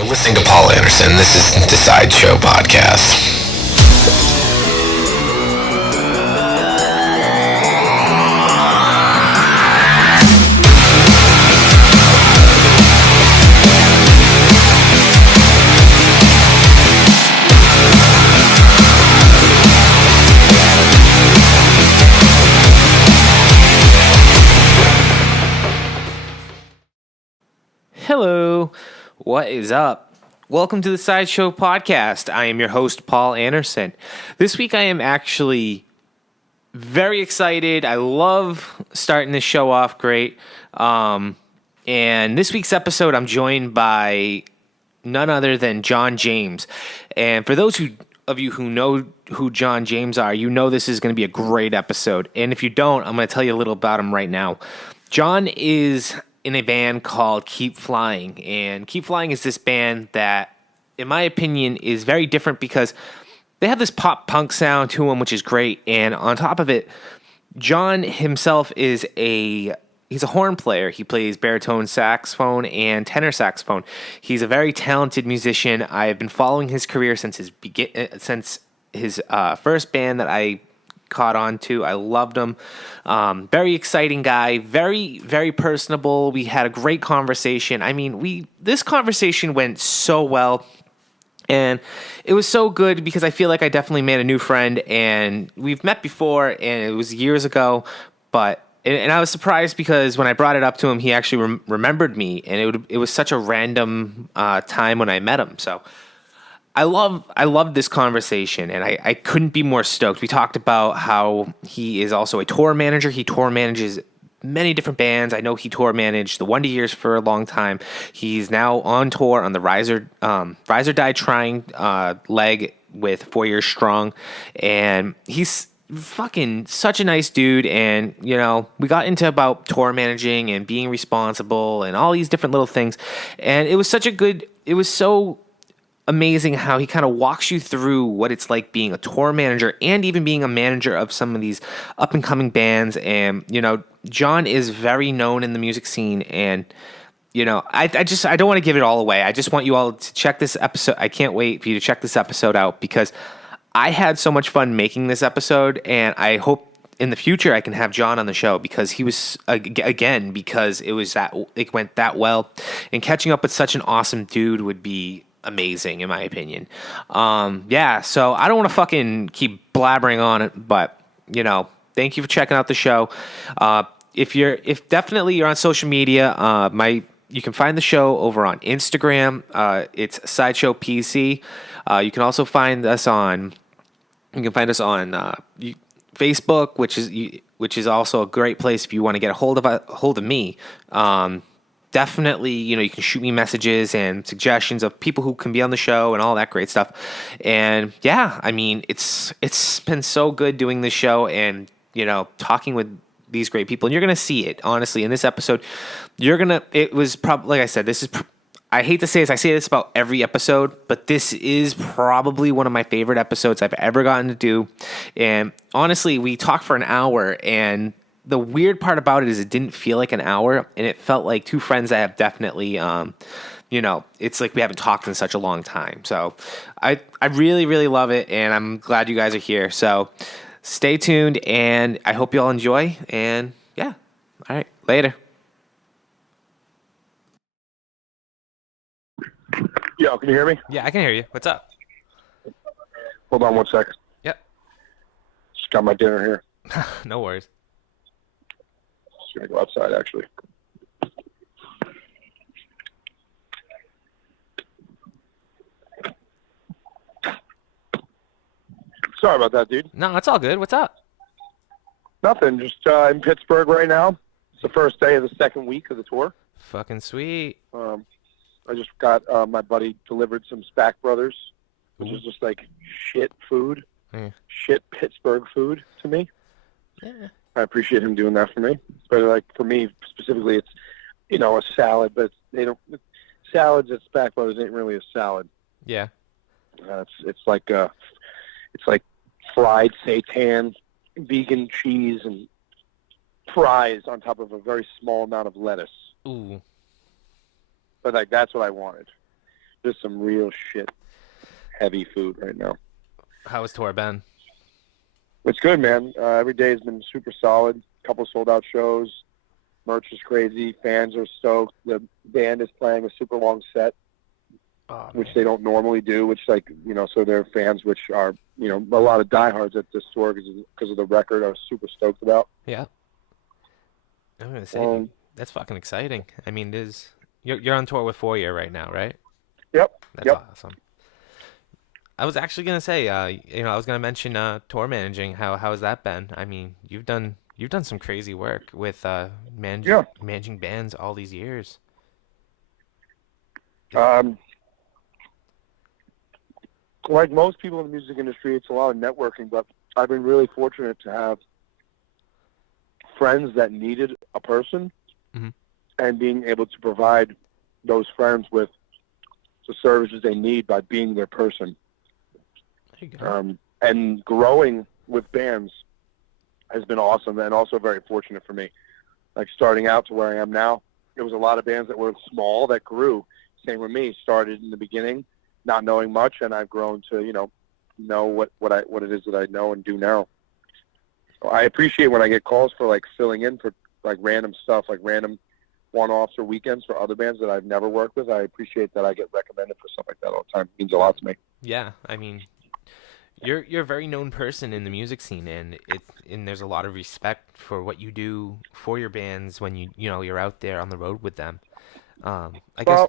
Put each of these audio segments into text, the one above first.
You're listening to Paul Anderson. This is the Sideshow Podcast. Hello, what is up? Welcome to the Sideshow Podcast. I am your host, Paul Anderson. This week I am actually very excited. I love starting this show off great. And this week's episode, I'm joined by none other than John James. And for those of you who know who John James are, you know this is going to be a great episode. And if you don't, I'm going to tell you a little about him right now. John is in a band called Keep Flying. And Keep Flying is this band that, in my opinion, is very different because they have this pop punk sound to them, which is great. And on top of it, John himself is he's a horn player. He plays baritone saxophone and tenor saxophone. He's a very talented musician. I've been following his career since his first band that I caught on to. I loved him. Very exciting guy, very, very personable. We had a great conversation. I mean, this conversation went so well, and it was so good because I feel like I definitely made a new friend, and we've met before, and it was years ago, and I was surprised because when I brought it up to him, he actually remembered me, and it was such a random time when I met him. So I love this conversation, and I couldn't be more stoked. We talked about how he is also a tour manager. He tour manages many different bands. I know he tour managed the Wonder Years for a long time. He's now on tour on the Rise or Die Trying leg with 4 Years Strong, and he's fucking such a nice dude. And you know, we got into about tour managing and being responsible and all these different little things, and it was so amazing how he kind of walks you through what it's like being a tour manager and even being a manager of some of these up and coming bands. And you know, John is very known in the music scene, and you know, I don't want to give it all away. I just want you all to check this episode. I can't wait for you to check this episode out because I had so much fun making this episode, and I hope in the future I can have John on the show because he was because it went that well, and catching up with such an awesome dude would be amazing in my opinion. So I don't want to fucking keep blabbering on it, but you know, thank you for checking out the show. If definitely you're on social media, you can find the show over on Instagram. It's Sideshow PC. You can also find us on Facebook, which is also a great place if you want to get a hold of me. Definitely, you know, you can shoot me messages and suggestions of people who can be on the show and all that great stuff. And yeah, I mean, it's been so good doing this show and, you know, talking with these great people. And you're going to see it, honestly, in this episode. It was probably, like I said, I hate to say this, I say this about every episode, but this is probably one of my favorite episodes I've ever gotten to do. And honestly, we talked for an hour, and the weird part about it is it didn't feel like an hour, and it felt like two friends that have definitely, you know, it's like we haven't talked in such a long time. So I really, really love it, and I'm glad you guys are here. So stay tuned, and I hope you all enjoy, and yeah. All right, later. Yo, can you hear me? Yeah, I can hear you. What's up? Hold on 1 second. Yep. Just got my dinner here. No worries. Just gonna go outside, actually. Sorry about that, dude. No, it's all good. What's up? Nothing. Just in Pittsburgh right now. It's the first day of the second week of the tour. Fucking sweet. I just got my buddy delivered some Spack Brothers, which is just like shit food, shit Pittsburgh food to me. Yeah. I appreciate him doing that for me. But like for me specifically, it's, you know, a salad, but salads at Spack Brothers ain't really a salad. Yeah. It's like fried seitan, vegan cheese, and fries on top of a very small amount of lettuce. Ooh. But like that's what I wanted. just some real shit, heavy food right now. How was tour been? It's good, man. Every day has been super solid. Couple sold-out shows. Merch is crazy. Fans are stoked. The band is playing a super long set, which they don't normally do, which, like, you know, so their fans, which are, you know, a lot of diehards at this tour because of the record, are super stoked about. Yeah. I'm going to say, that's fucking exciting. I mean, you're on tour with 4 Year right now, right? Yep. That's awesome. I was actually gonna say, you know, I was gonna mention tour managing. How has that been? I mean, you've done some crazy work with managing bands all these years. Like most people in the music industry, it's a lot of networking, but I've been really fortunate to have friends that needed a person, and being able to provide those friends with the services they need by being their person. And growing with bands has been awesome, and also very fortunate for me. Like, starting out to where I am now, there was a lot of bands that were small that grew. Same with me. Started in the beginning, not knowing much, and I've grown to, you know what it is that I know and do now. So I appreciate when I get calls for, like, filling in for, like, random stuff, like random one-offs or weekends for other bands that I've never worked with. I appreciate that I get recommended for stuff like that all the time. It means a lot to me. Yeah, I mean, you're a very known person in the music scene, and there's a lot of respect for what you do for your bands when you're out there on the road with them. I guess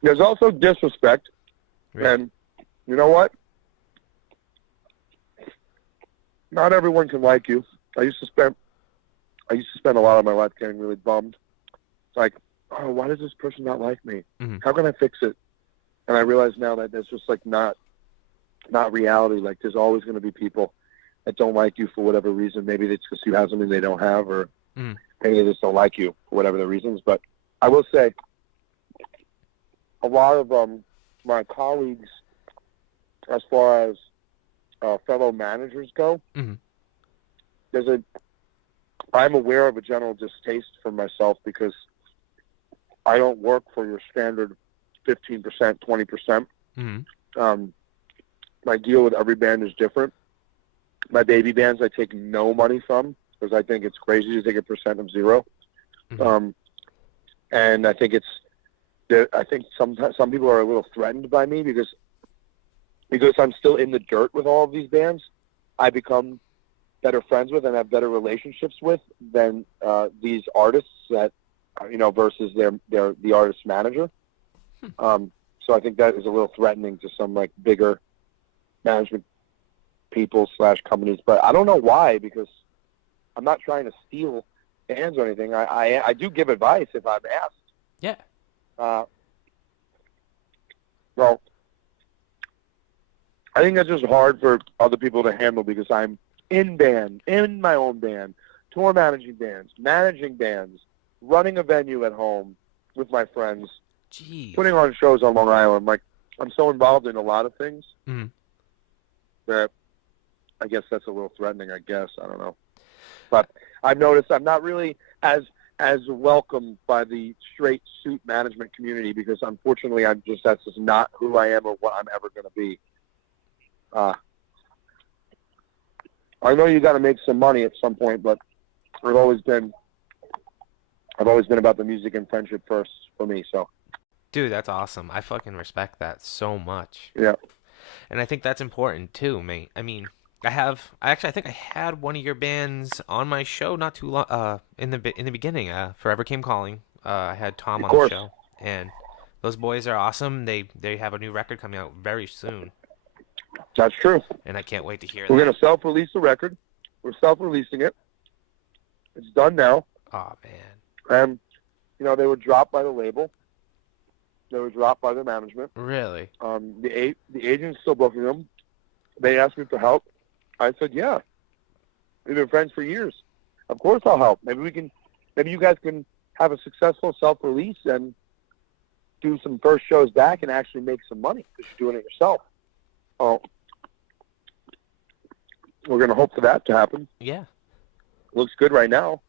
there's also disrespect, and you know what? Not everyone can like you. I used to spend a lot of my life getting really bummed. It's like, oh, why does this person not like me? How can I fix it? And I realize now that that's just, like, not reality. Like, there's always going to be people that don't like you for whatever reason. Maybe it's because you have something they don't have, or maybe they just don't like you for whatever the reasons. But I will say, a lot of my colleagues, as far as fellow managers go, I'm aware of a general distaste for myself because I don't work for your standard 15%, 20%. My deal with every band is different. My baby bands I take no money from because I think it's crazy to take a percent of zero. And I think sometimes some people are a little threatened by me because I'm still in the dirt with all of these bands. I become better friends with and have better relationships with than these artists that, versus the artist manager. So I think that is a little threatening to some, like, bigger management people / companies, but I don't know why, because I'm not trying to steal bands or anything. I do give advice if I'm asked. Yeah. Well, I think that's just hard for other people to handle because I'm in my own band, tour managing bands, running a venue at home with my friends, putting on shows on Long Island. Like, I'm so involved in a lot of things that I guess that's a little threatening, I guess. I don't know. But I've noticed I'm not really as welcomed by the straight suit management community because, unfortunately, that's just not who I am or what I'm ever going to be. I know you got to make some money at some point, but I've always been about the music and friendship first for me. So, dude, that's awesome. I fucking respect that so much. Yeah, and I think that's important too, mate. I mean, I think I had one of your bands on my show not too long. In the beginning, Forever Came Calling. I had Tom on the show, and those boys are awesome. They have a new record coming out very soon. That's true. And I can't wait to hear We're going to self-release the record. We're self-releasing it. It's done now. Oh, man. And, they were dropped by the label. They were dropped by the management. Really? The agent's still booking them. They asked me for help. I said, yeah. We've been friends for years. Of course I'll help. Maybe you guys can have a successful self-release and do some first shows back and actually make some money because you're doing it yourself. Oh, we're going to hope for that to happen. Yeah. Looks good right now.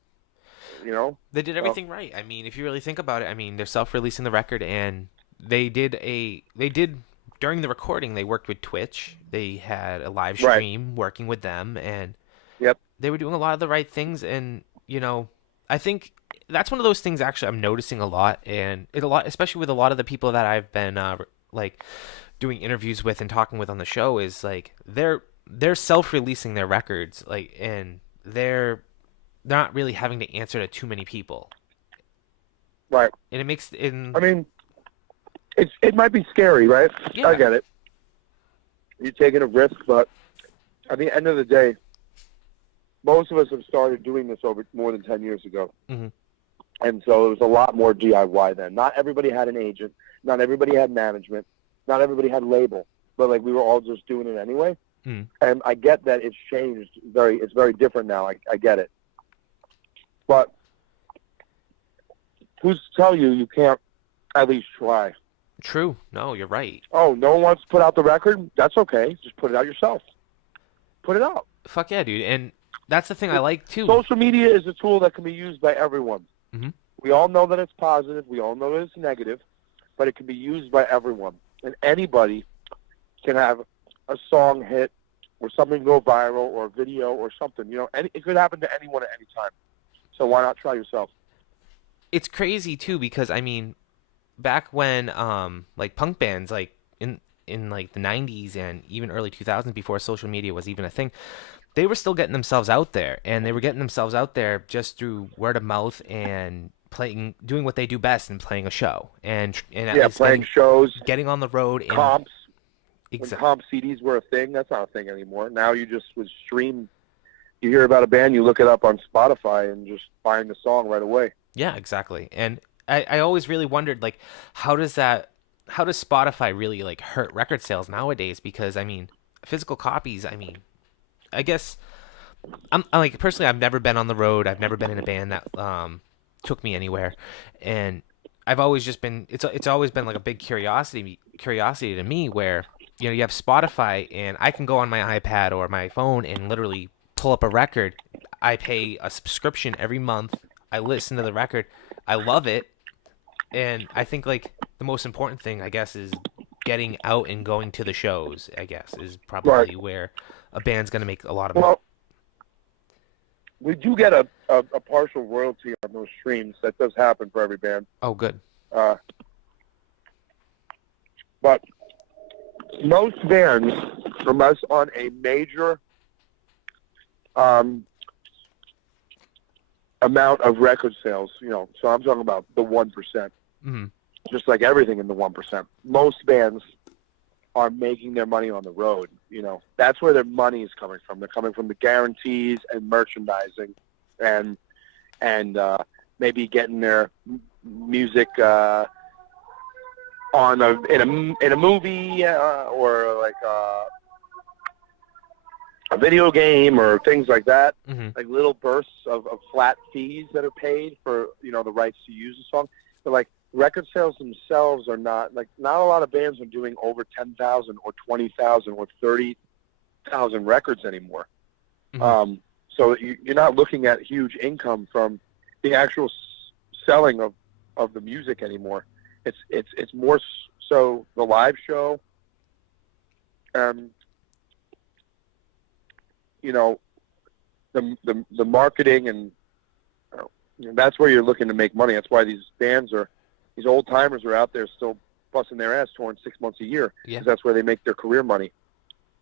They did everything right. I mean, if you really think about it, I mean, they're self-releasing the record and they did during the recording. They worked with Twitch. They had a live Right. stream working with them, and Yep. they were doing a lot of the right things. And I think that's one of those things actually I'm noticing a lot, and it a lot, especially with a lot of the people that I've been like doing interviews with and talking with on the show, is like they're self-releasing their records, like, and they're not really having to answer to too many people. Right. And it makes in I mean, it might be scary, right? Yeah. I get it. You're taking a risk, but at the end of the day, most of us have started doing this over more than 10 years ago. Mm-hmm. And so it was a lot more DIY then. Not everybody had an agent. Not everybody had management. Not everybody had label. But, like, we were all just doing it anyway. Mm. And I get that it's changed. It's very different now. I get it. But who's to tell you can't at least try? True. No, you're right. Oh, no one wants to put out the record? That's okay. Just put it out yourself. Put it out. Fuck yeah, dude. And that's the thing I like, too. Social media is a tool that can be used by everyone. Mm-hmm. We all know that it's positive. We all know that it's negative. But it can be used by everyone. And anybody can have a song hit or something go viral or a video or something. It could happen to anyone at any time. So why not try yourself? It's crazy, too, because, I mean, back when like punk bands, like in like the 90s and even early 2000s, before social media was even a thing, they were still getting themselves out there, and they were getting themselves out there just through word of mouth and doing what they do best, and playing a show, and at least playing shows, getting on the road, and comps. Exactly. When comp CDs were a thing, that's not a thing anymore. Now you just would stream. You hear about a band, you look it up on Spotify, and just find the song right away. Yeah, exactly. And I always really wondered, like, how does Spotify really, like, hurt record sales nowadays? Because, I mean, physical copies, I mean, I guess I'm like, personally, I've never been on the road. I've never been in a band that took me anywhere, and I've always just been it's always been like a big curiosity to me, where you have Spotify, and I can go on my iPad or my phone and literally pull up a record. I pay a subscription every month. I listen to the record. I love it. And I think, like, the most important thing, I guess, is getting out and going to the shows, I guess, is probably where a band's going to make a lot of money. Well, we do get a partial royalty on those streams. That does happen for every band. Oh, good. But most bands, unless on a major amount of record sales, so I'm talking about the 1%, Mm-hmm. just like everything in the 1%. Most bands are making their money on the road. That's where their money is coming from. They're coming from the guarantees and merchandising, and maybe getting their music on in a movie or like a video game or things like that. Mm-hmm. Like little bursts of flat fees that are paid for the rights to use the song. But like record sales themselves are not a lot of bands are doing over 10,000 or 20,000 or 30,000 records anymore. Mm-hmm. So you're not looking at huge income from the actual selling of the music anymore. It's more so the live show, the marketing, and that's where you're looking to make money. That's why these old timers are out there still busting their ass, touring 6 months a year. Yeah. 'Cause that's where they make their career money.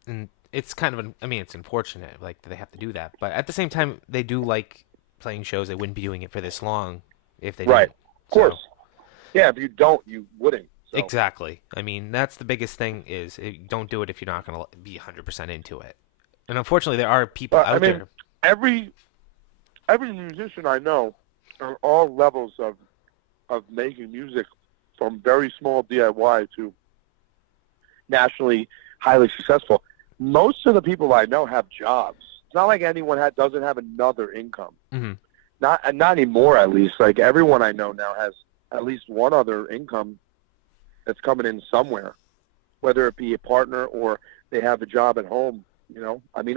And it's kind of it's unfortunate, like, that they have to do that. But at the same time, they do like playing shows. They wouldn't be doing it for this long if they right. didn't. Of course. Yeah, if you don't, you wouldn't. So. Exactly. I mean, that's the biggest thing is don't do it if you're not going to be 100% into it. And unfortunately, there are people out there. Every musician I know on all levels of making music, from very small DIY to nationally highly successful. Most of the people I know have jobs. It's not like anyone doesn't have another income. Mm-hmm. Not anymore, at least. Like everyone I know now has at least one other income that's coming in somewhere, whether it be a partner or they have a job at home.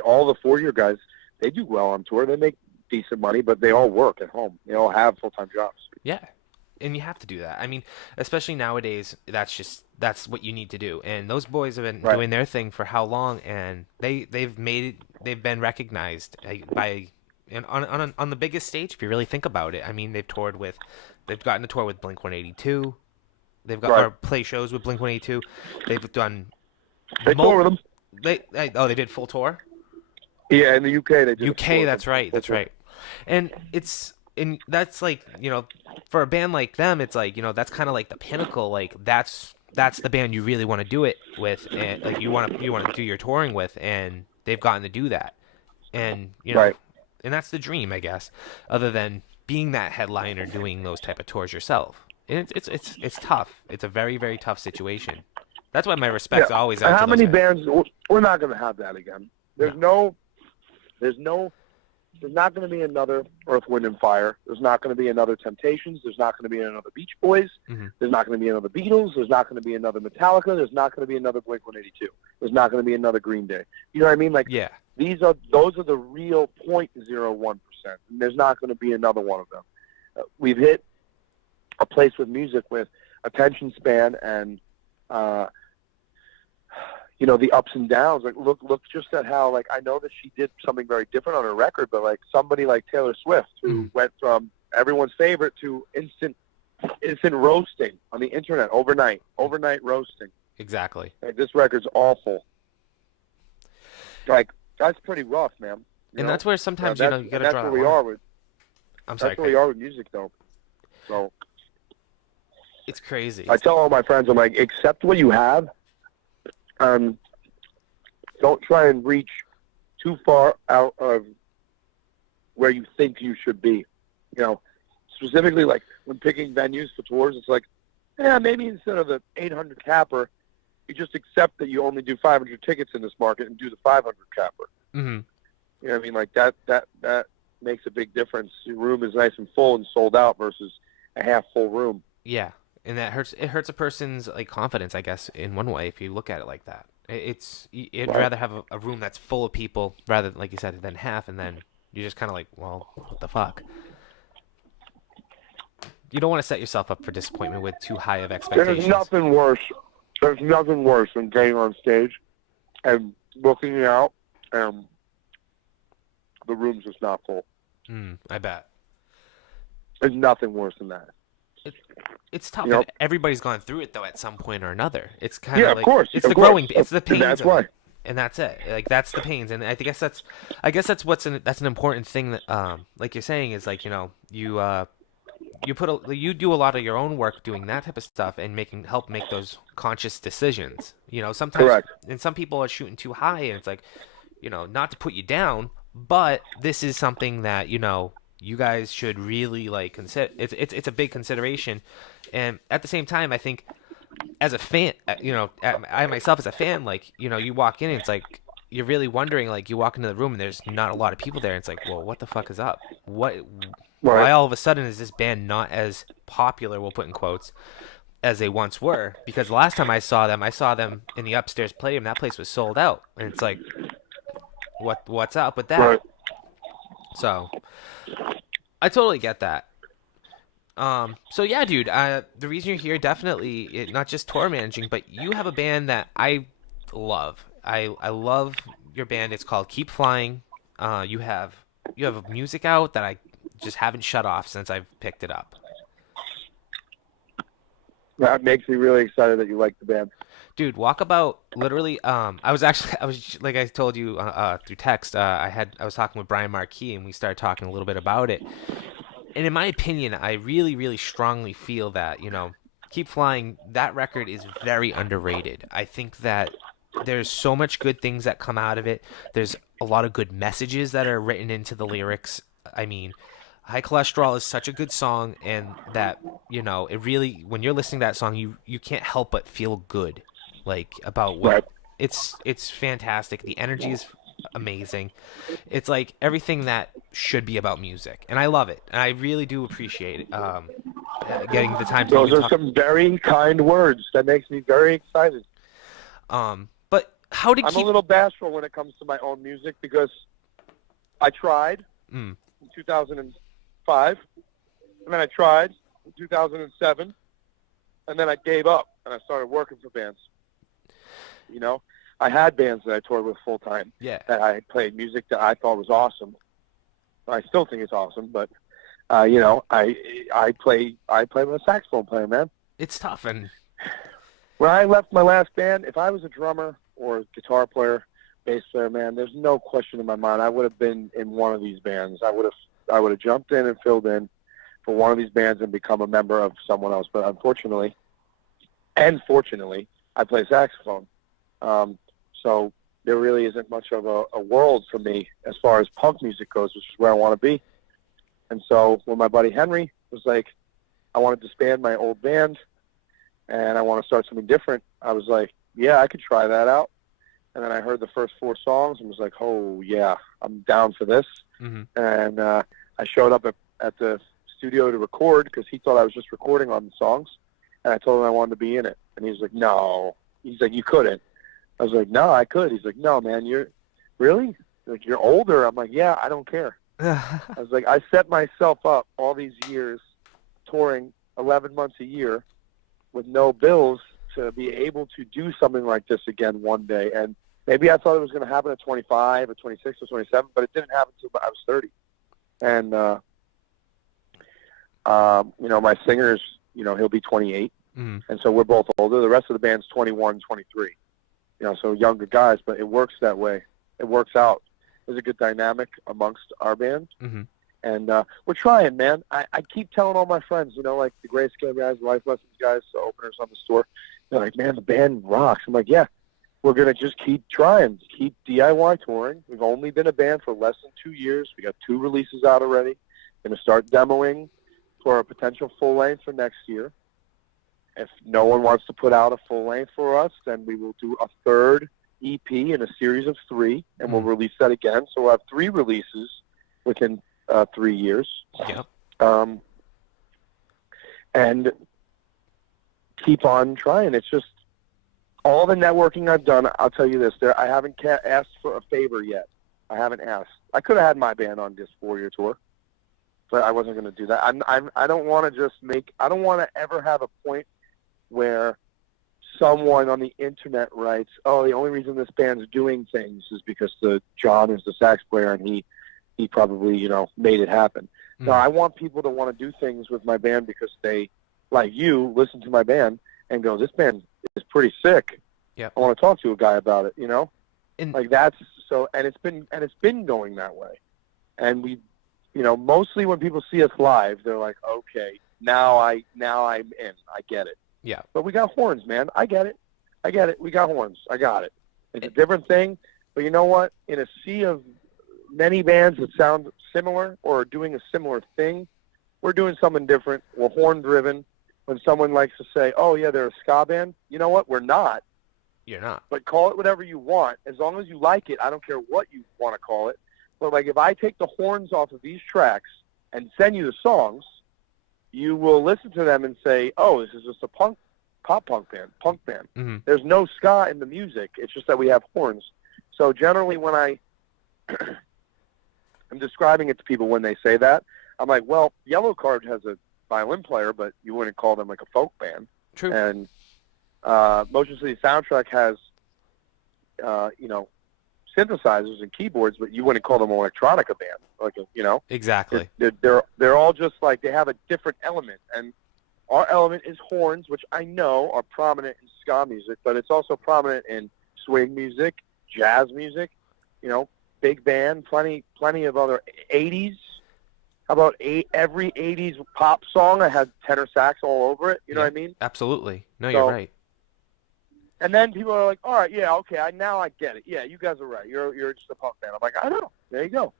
All the 4-year guys, they do well on tour. They make decent money, but they all work at home. They all have full-time jobs. Yeah. and you have to do that. I mean, especially nowadays, that's what you need to do. And those boys have been doing their thing for how long, and they've been recognized by and on the biggest stage if you really think about it. I mean, they've gotten to tour with Blink-182. They've got or play shows with Blink-182. They've done. They tour with them. They did full tour. Yeah, in the UK they did. UK, that's right. That's right. And that's like, for a band like them, it's like, that's kind of like the pinnacle. Like that's the band you really want to do it with, and like you want to do your touring with, and they've gotten to do that, and and that's the dream, I guess. Other than being that headliner, doing those type of tours yourself, and it's tough. It's a very, very tough situation. That's why my respect's always out to how those many guys. bands? We're not going to have that again. There's not going to be another Earth, Wind, and Fire. There's not going to be another Temptations. There's not going to be another Beach Boys. Mm-hmm. There's not going to be another Beatles. There's not going to be another Metallica. There's not going to be another Blink-182. There's not going to be another Green Day. You know what I mean? Like, those are the real 0.01%. And there's not going to be another one of them. We've hit a place with music with attention span and, the ups and downs. Like, look just at how, like, I know that she did something very different on her record, but like somebody like Taylor Swift, who went from everyone's favorite to instant roasting on the internet overnight roasting. Exactly. Like, this record's awful. Like, that's pretty rough, man. And that's where sometimes you got to draw. That's where we are with. I'm sorry. That's where we are with music, though. So. It's crazy. I tell all my friends, I'm like, accept what you have. Don't try and reach too far out of where you think you should be. Specifically, like, when picking venues for tours, it's like, maybe instead of the 800 capper, you just accept that you only do 500 tickets in this market and do the 500 capper. Mm-hmm. You know what I mean? Like, that makes a big difference. Your room is nice and full and sold out versus a half full room. Yeah. And that hurts. It hurts a person's like confidence, I guess, in one way, if you look at it like that. You'd rather have a room that's full of people rather, like you said, than half, and then you're just kind of like, well, what the fuck? You don't want to set yourself up for disappointment with too high of expectations. There's nothing worse than getting on stage and looking out and the room's just not full. I bet. There's nothing worse than that. It's tough. And everybody's gone through it though at some point or another. It's kind of like, of course. It's the growing. It's the pains. That's why. And that's it. Like, that's the pains. And I guess that's that's an important thing that, like you're saying, is like, you do a lot of your own work doing that type of stuff and help make those conscious decisions. Sometimes. Correct. And some people are shooting too high, and it's like, not to put you down, but this is something that you guys should really like consider. It's a big consideration. And at the same time, I think as a fan, I myself as a fan, like, you walk in and it's like, you're really wondering, like, you walk into the room and there's not a lot of people there. And it's like, well, what the fuck is up? Why all of a sudden is this band not as popular, we'll put in quotes, as they once were? Because the last time I saw them in the upstairs playroom, that place was sold out. And it's like, what's up with that? Right. So I totally get that. So yeah, dude, the reason you're here, definitely not just tour managing, but you have a band that I love. I love your band. It's called Keep Flying. You have music out that I just haven't shut off since I've picked it up. That makes me really excited that you like the band. Dude, Walkabout, literally, I was like I told you through text, I was talking with Brian Marquis, and we started talking a little bit about it. And in my opinion, I really, really strongly feel that, Keep Flying, that record is very underrated. I think that there's so much good things that come out of it. There's a lot of good messages that are written into the lyrics. I mean, High Cholesterol is such a good song, and that, it really, when you're listening to that song, you can't help but feel good, like, about what it's fantastic. The energy is amazing. It's like everything that should be about music, and I love it, and I really do appreciate it. Getting the time to those are some very kind words. That makes me very excited. But how to I'm a little bashful when it comes to my own music, because I tried in 2005, and then I tried in 2007, and then I gave up and I started working for bands. You know, I had bands that I toured with full time. Yeah. That I played music that I thought was awesome. I still think it's awesome, but you know, I play with a saxophone player, man. It's tough. And when I left my last band, if I was a drummer or a guitar player, bass player, man, there's no question in my mind I would have been in one of these bands. I would have jumped in and filled in for one of these bands and become a member of someone else. But unfortunately, and fortunately, I play saxophone. So there really isn't much of a world for me as far as punk music goes, which is where I want to be. And so when my buddy Henry was like, I want to disband my old band and I want to start something different, I was like, yeah, I could try that out. And then I heard the first 4 songs and was like, oh, yeah, I'm down for this. Mm-hmm. And I showed up at the studio to record because he thought I was just recording on the songs. And I told him I wanted to be in it. And he was like, no. He's like, you couldn't. I was like, no, I could. He's like, no, man, really? Like, you're older? I'm like, yeah, I don't care. I was like, I set myself up all these years touring 11 months a year with no bills to be able to do something like this again one day. And maybe I thought it was going to happen at 25 or 26 or 27, but it didn't happen until I was 30. And, you know, my singer's, you know, he'll be 28. Mm-hmm. And so we're both older. The rest of the band's 21, 23. You know, so younger guys, but it works that way. It works out. There's a good dynamic amongst our band. Mm-hmm. And we're trying, man. I keep telling all my friends, you know, like the Gray Scale guys, the Life Lessons guys, the openers on the store. They're like, man, the band rocks. I'm like, yeah, we're going to just keep trying, keep DIY touring. We've only been a band for less than 2 years. We got 2 releases out already. Going to start demoing for a potential full length for next year. If no one wants to put out a full length for us, then we will do a 3rd EP in a series of 3, and we'll release that again. So we'll have 3 releases within 3 years. Yep. And keep on trying. It's just all the networking I've done. I'll tell you this: I haven't asked for a favor yet. I haven't asked. I could have had my band on this 4-year tour, but I wasn't going to do that. I don't want to just make. I don't want to ever have a point where someone on the internet writes, "Oh, the only reason this band's doing things is because John is the sax player and he probably, you know, made it happen." Mm. No, I want people to want to do things with my band because they, like you, listen to my band and go, "This band is pretty sick. Yeah, I want to talk to a guy about it." You know, and like that's so. And it's been going that way. And we, you know, mostly when people see us live, they're like, "Okay, now I'm in. I get it." Yeah. But we got horns, man. I get it. We got horns. I got it. It's a different thing. But you know what? In a sea of many bands that sound similar or are doing a similar thing, we're doing something different. We're horn-driven. When someone likes to say, oh, yeah, they're a ska band, you know what? We're not. You're not. But call it whatever you want. As long as you like it, I don't care what you want to call it. But, like, if I take the horns off of these tracks and send you the songs, you will listen to them and say, oh, this is just a punk band. Mm-hmm. There's no ska in the music. It's just that we have horns. So generally when I'm describing it to people when they say that, I'm like, well, Yellow Card has a violin player, but you wouldn't call them like a folk band. True. And Motion City Soundtrack has, you know, synthesizers and keyboards, but you wouldn't call them an electronica band, like you know. Exactly. They're all just like they have a different element, and our element is horns, which I know are prominent in ska music, but it's also prominent in swing music, jazz music, you know, big band, plenty of other 80s. How about every 80s pop song? I had tenor sax all over it. You know what I mean? Absolutely. No, you're right. And then people are like, all right, yeah, okay, now I get it. Yeah, you guys are right. You're just a punk band. I'm like, I know. There you go.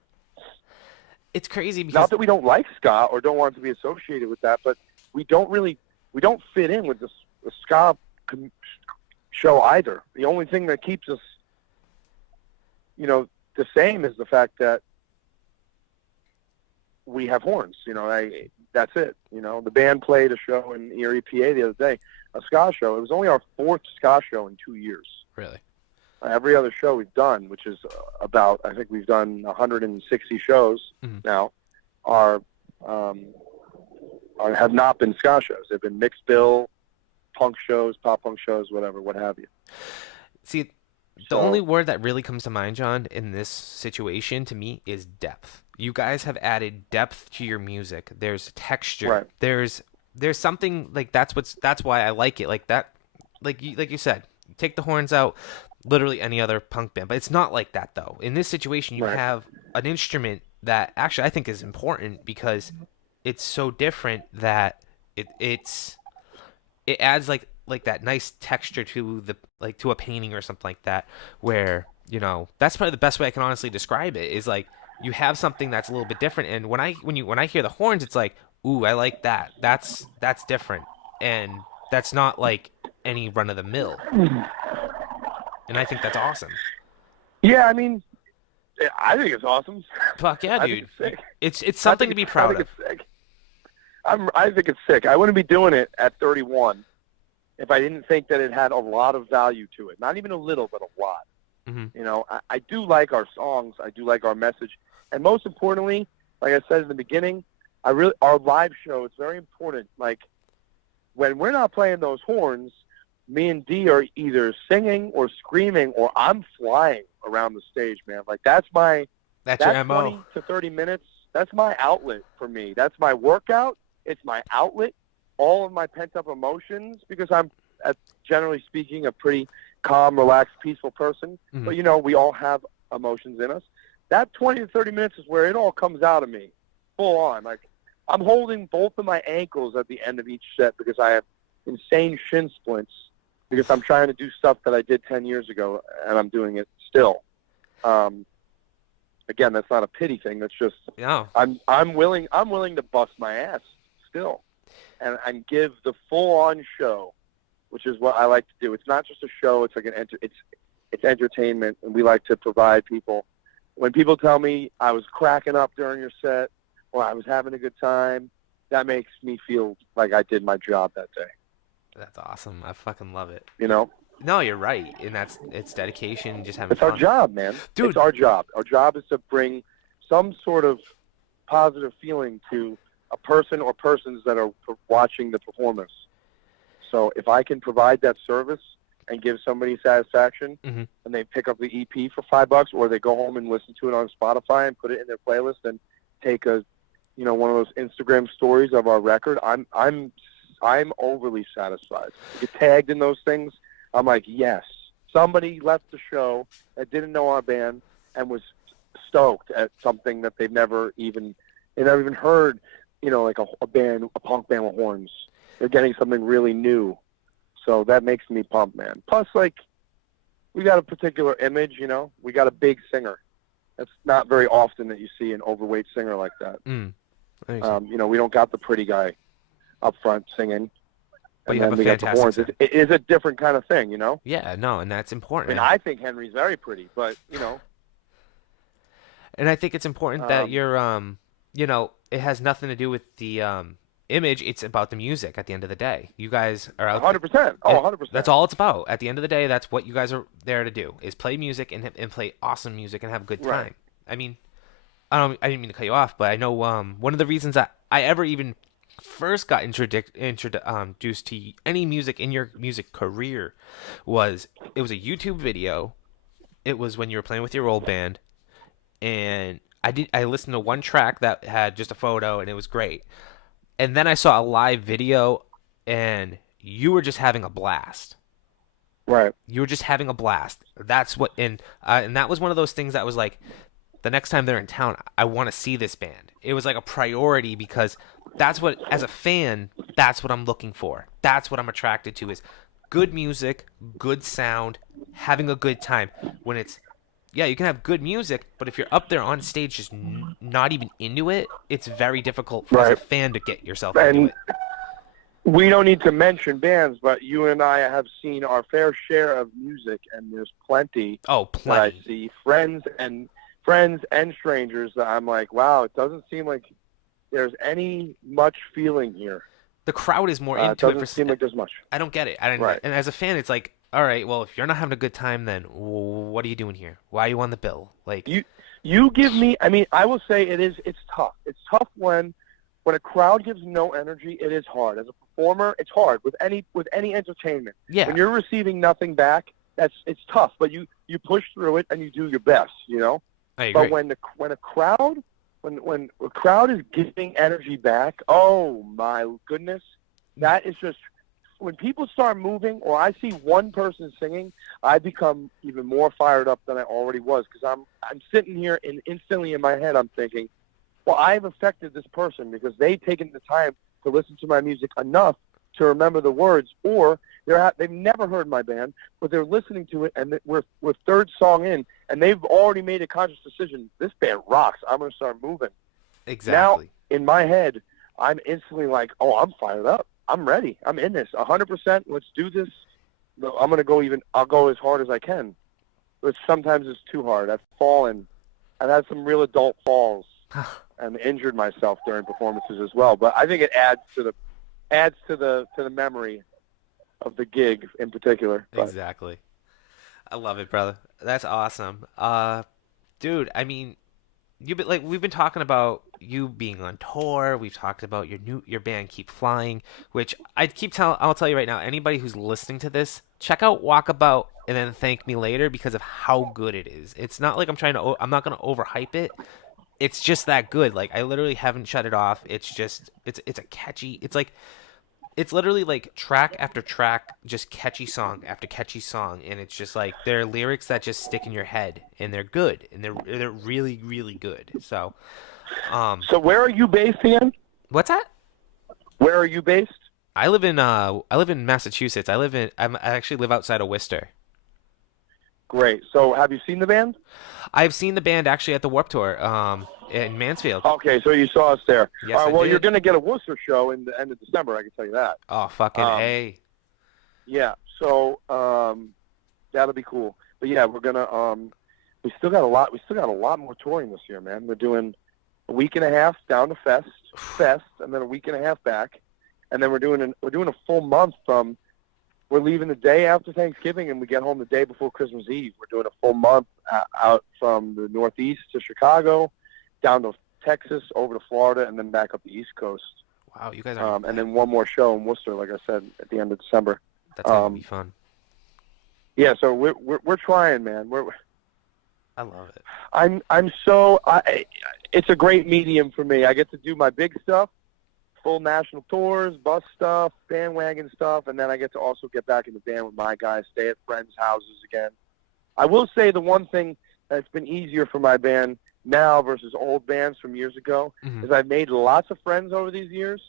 It's crazy because... Not that we don't like ska or don't want it to be associated with that, but we don't fit in with the ska show either. The only thing that keeps us, you know, the same is the fact that we have horns. You know, that's it. You know, the band played a show in Erie, PA the other day, a ska show. It was only our 4th ska show in 2 years. Really? Every other show we've done, which is about, I think we've done 160 shows now, are have not been ska shows. They've been mixed bill, punk shows, pop punk shows, whatever, what have you. See, the only word that really comes to mind, John, in this situation to me is depth. You guys have added depth to your music. There's texture. Right. There's something like that's why I like it. Like that, like you said, take the horns out. Literally any other punk band, but it's not like that though. In this situation, you have an instrument that actually I think is important because it's so different that it adds like that nice texture to to a painting or something like that, where that's probably the best way I can honestly describe it is like you have something that's a little bit different, and when I hear the horns, it's like, ooh, I like that. That's different, and that's not like any run of the mill. And I think that's awesome. Yeah, I mean, I think it's awesome. Fuck yeah, dude! It's sick. It's something to be proud of. I think it's sick. I wouldn't be doing it at 31 if I didn't think that it had a lot of value to it. Not even a little, but a lot. Mm-hmm. I do like our songs. I do like our message, and most importantly, like I said in the beginning, our live show is very important. Like when we're not playing those horns, me and D are either singing or screaming, or I'm flying around the stage, man. Like that's your MO. 20 to 30 minutes. That's my outlet for me. That's my workout. It's my outlet. All of my pent-up emotions, because I'm, generally speaking, a pretty calm, relaxed, peaceful person. Mm-hmm. But, we all have emotions in us. That 20 to 30 minutes is where it all comes out of me, full on. Like, I'm holding both of my ankles at the end of each set because I have insane shin splints because I'm trying to do stuff that I did 10 years ago, and I'm doing it still. Again, that's not a pity thing. That's just I'm willing to bust my ass still, and give the full-on show, which is what I like to do. It's not just a show; it's like it's entertainment, and we like to provide people. When people tell me I was cracking up during your set or I was having a good time, that makes me feel like I did my job that day. That's awesome. I fucking love it. No, you're right, and it's dedication. Just having it's fun. our job, man. Dude. It's our job. Our job is to bring some sort of positive feeling to a person or persons that are watching the performance. So if I can provide that service and give somebody satisfaction, mm-hmm. and they pick up the EP for $5, or they go home and listen to it on Spotify and put it in their playlist and take one of those Instagram stories of our record, I'm overly satisfied. Get tagged in those things, I'm like, yes. Somebody left the show that didn't know our band and was stoked at something that they've never even heard, like a punk band with horns. They're getting something really new. So that makes me pumped, man. Plus, like, we got a particular image, we got a big singer. That's not very often that you see an overweight singer like that. We don't got the pretty guy up front singing. But you have a fantastic singer. It is a different kind of thing, Yeah, no, and that's important. I think Henry's very pretty, but, And I think it's important that you're, it has nothing to do with the image. It's about the music at the end of the day. You guys are out 100%. 100%. That's all it's about. At the end of the day, that's what you guys are there to do, is play music and play awesome music and have a good time. Right. I mean, I didn't mean to cut you off, but I know one of the reasons that I ever even first got introduced to any music in your music career was a YouTube video. It was when you were playing with your old band, and I listened to one track that had just a photo, and it was great. And then I saw a live video, and you were just having a blast. Right. You were just having a blast. That's what, and that was one of those things that was like, the next time they're in town, I want to see this band. It was like a priority because that's what, as a fan, that's what I'm looking for. That's what I'm attracted to, is good music, good sound, having a good time. When it's, you can have good music, but if you're up there on stage just not even into it, it's very difficult for as a fan to get yourself into it. We don't need to mention bands, but you and I have seen our fair share of music, and there's plenty. Oh, plenty. That I see friends and strangers that I'm like, wow, it doesn't seem like there's any much feeling here. The crowd is more into it. Doesn't seem like there's much. I don't get it. And as a fan, it's like, all right, well, if you're not having a good time, then what are you doing here? Why are you on the bill? Like, you give me. I mean, I will say it's tough. It's tough when when a crowd gives no energy, it is hard. As a performer, it's hard with any entertainment. Yeah. When you're receiving nothing back, it's tough. But you push through it and you do your best. I agree. But when a crowd is giving energy back, oh my goodness, that is just when people start moving or I see one person singing, I become even more fired up than I already was because I'm sitting here and instantly in my head I'm thinking, well, I've affected this person because they've taken the time to listen to my music enough to remember the words, or they've never heard my band, but they're listening to it, and we're third song in, and they've already made a conscious decision. This band rocks. I'm going to start moving. Exactly. Now, in my head, I'm instantly like, oh, I'm fired up. I'm ready. I'm in this 100%. Let's do this. I'm going to go I'll go as hard as I can. But sometimes it's too hard. I've fallen. I've had some real adult falls and injured myself during performances as well. But I think it adds to the memory of the gig in particular. But. Exactly. I love it, brother. That's awesome. Dude, I mean, we've been talking about you being on tour. We've talked about your band Keep Flying, which I'll tell you right now, anybody who's listening to this, check out Walkabout and then Thank Me Later because of how good it is. It's not like I'm not going to overhype it. It's just that good. Like I literally haven't shut it off. It's a catchy. It's literally like track after track, just catchy song after catchy song, and it's just like there are lyrics that just stick in your head, and they're good, and they're really really good. So, So where are you based again? What's that? Where are you based? I live in Massachusetts. I actually live outside of Worcester. Great. So have you seen the band? I've seen the band actually at the Warped Tour in Mansfield. Okay, so you saw us there. Yes, I well, did. you're going to get a Worcester show in the end of December, I can tell you that. Oh, fucking A. Yeah, so that'll be cool. But yeah, we're going to we still got a lot more touring this year, man. We're doing a week and a half down to Fest, and then a week and a half back. And then we're doing a full month from we're leaving the day after Thanksgiving, and we get home the day before Christmas Eve. We're doing a full month out from the Northeast to Chicago, down to Texas, over to Florida, and then back up the East Coast. Wow, you guys are... and then one more show in Worcester, like I said, at the end of December. That's going to be fun. Yeah, so we're trying, man. I love it. It's a great medium for me. I get to do my big stuff, full national tours, bus stuff, bandwagon stuff, and then I get to also get back in the band with my guys, stay at friends' houses again. I will say the one thing that's been easier for my band now versus old bands from years ago is I've made lots of friends over these years,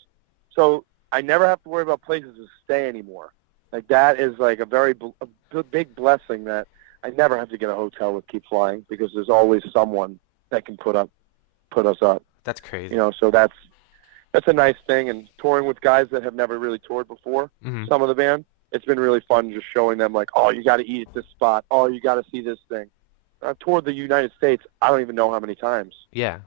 so I never have to worry about places to stay anymore. Like that is like a big blessing that I never have to get a hotel with Keep Flying because there's always someone that can put us up. That's crazy. So that's a nice thing. And touring with guys that have never really toured before, some of the band, it's been really fun just showing them like, oh, you got to eat at this spot. Oh, you got to see this thing. I've toured the United States, I don't even know how many times. Yeah.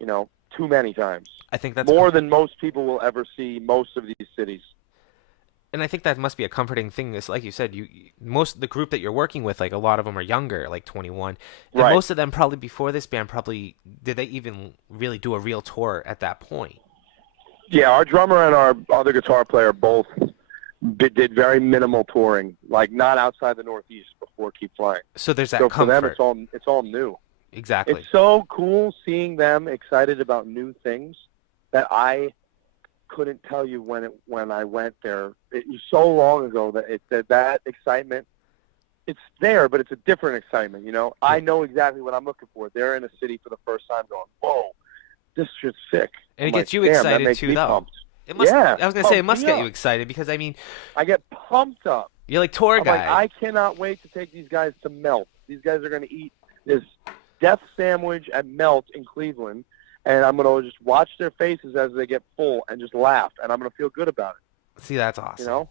Too many times. I think that's more than most people will ever see most of these cities. And I think that must be a comforting thing. Is like you said, most of the group that you're working with, like a lot of them are younger, like 21, and right. Most of them probably before this band did they even really do a real tour at that point? Yeah, our drummer and our other guitar player both did very minimal touring, like not outside the Northeast before Keep Flying. So there's that so comfort. For them, it's all new. Exactly. It's so cool seeing them excited about new things that I couldn't tell you when I went there. It was so long ago that excitement, it's there, but it's a different excitement. I know exactly what I'm looking for. They're in a city for the first time, going, "Whoa, this shit's sick." And it gets you excited too, though. Pumped. It must. Yeah, I was gonna say it must get you excited because I get pumped up. You're like tour guy. I cannot wait to take these guys to Melt. These guys are going to eat this death sandwich at Melt in Cleveland, and I'm going to just watch their faces as they get full and just laugh, and I'm going to feel good about it. See, that's awesome. So.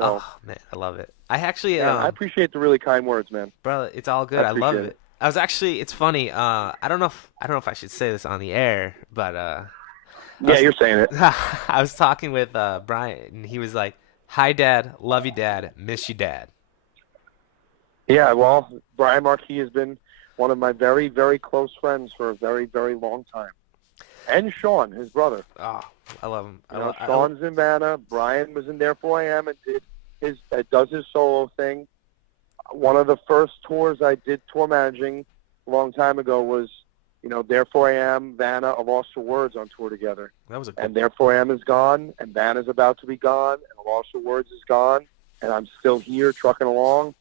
Oh man, I love it. I actually, I appreciate the really kind words, man. Brother, it's all good. I love it. I was actually, it's funny. I don't know if I should say this on the air, but you're saying it. I was talking with Brian, and he was like, "Hi, Dad. Love you, Dad. Miss you, Dad." Yeah, well, Brian Marquis has been one of my very, very close friends for a very, very long time. And Sean, his brother. Oh, I love him. Sean's in Vanna. Brian was in Therefore I Am and does his solo thing. One of the first tours I did tour managing a long time ago was, Therefore I Am, Vanna, A Loss for Words on tour together. That was a cool. And Therefore I Am is gone, and Vanna's about to be gone, and A Loss for Words is gone, and I'm still here trucking along.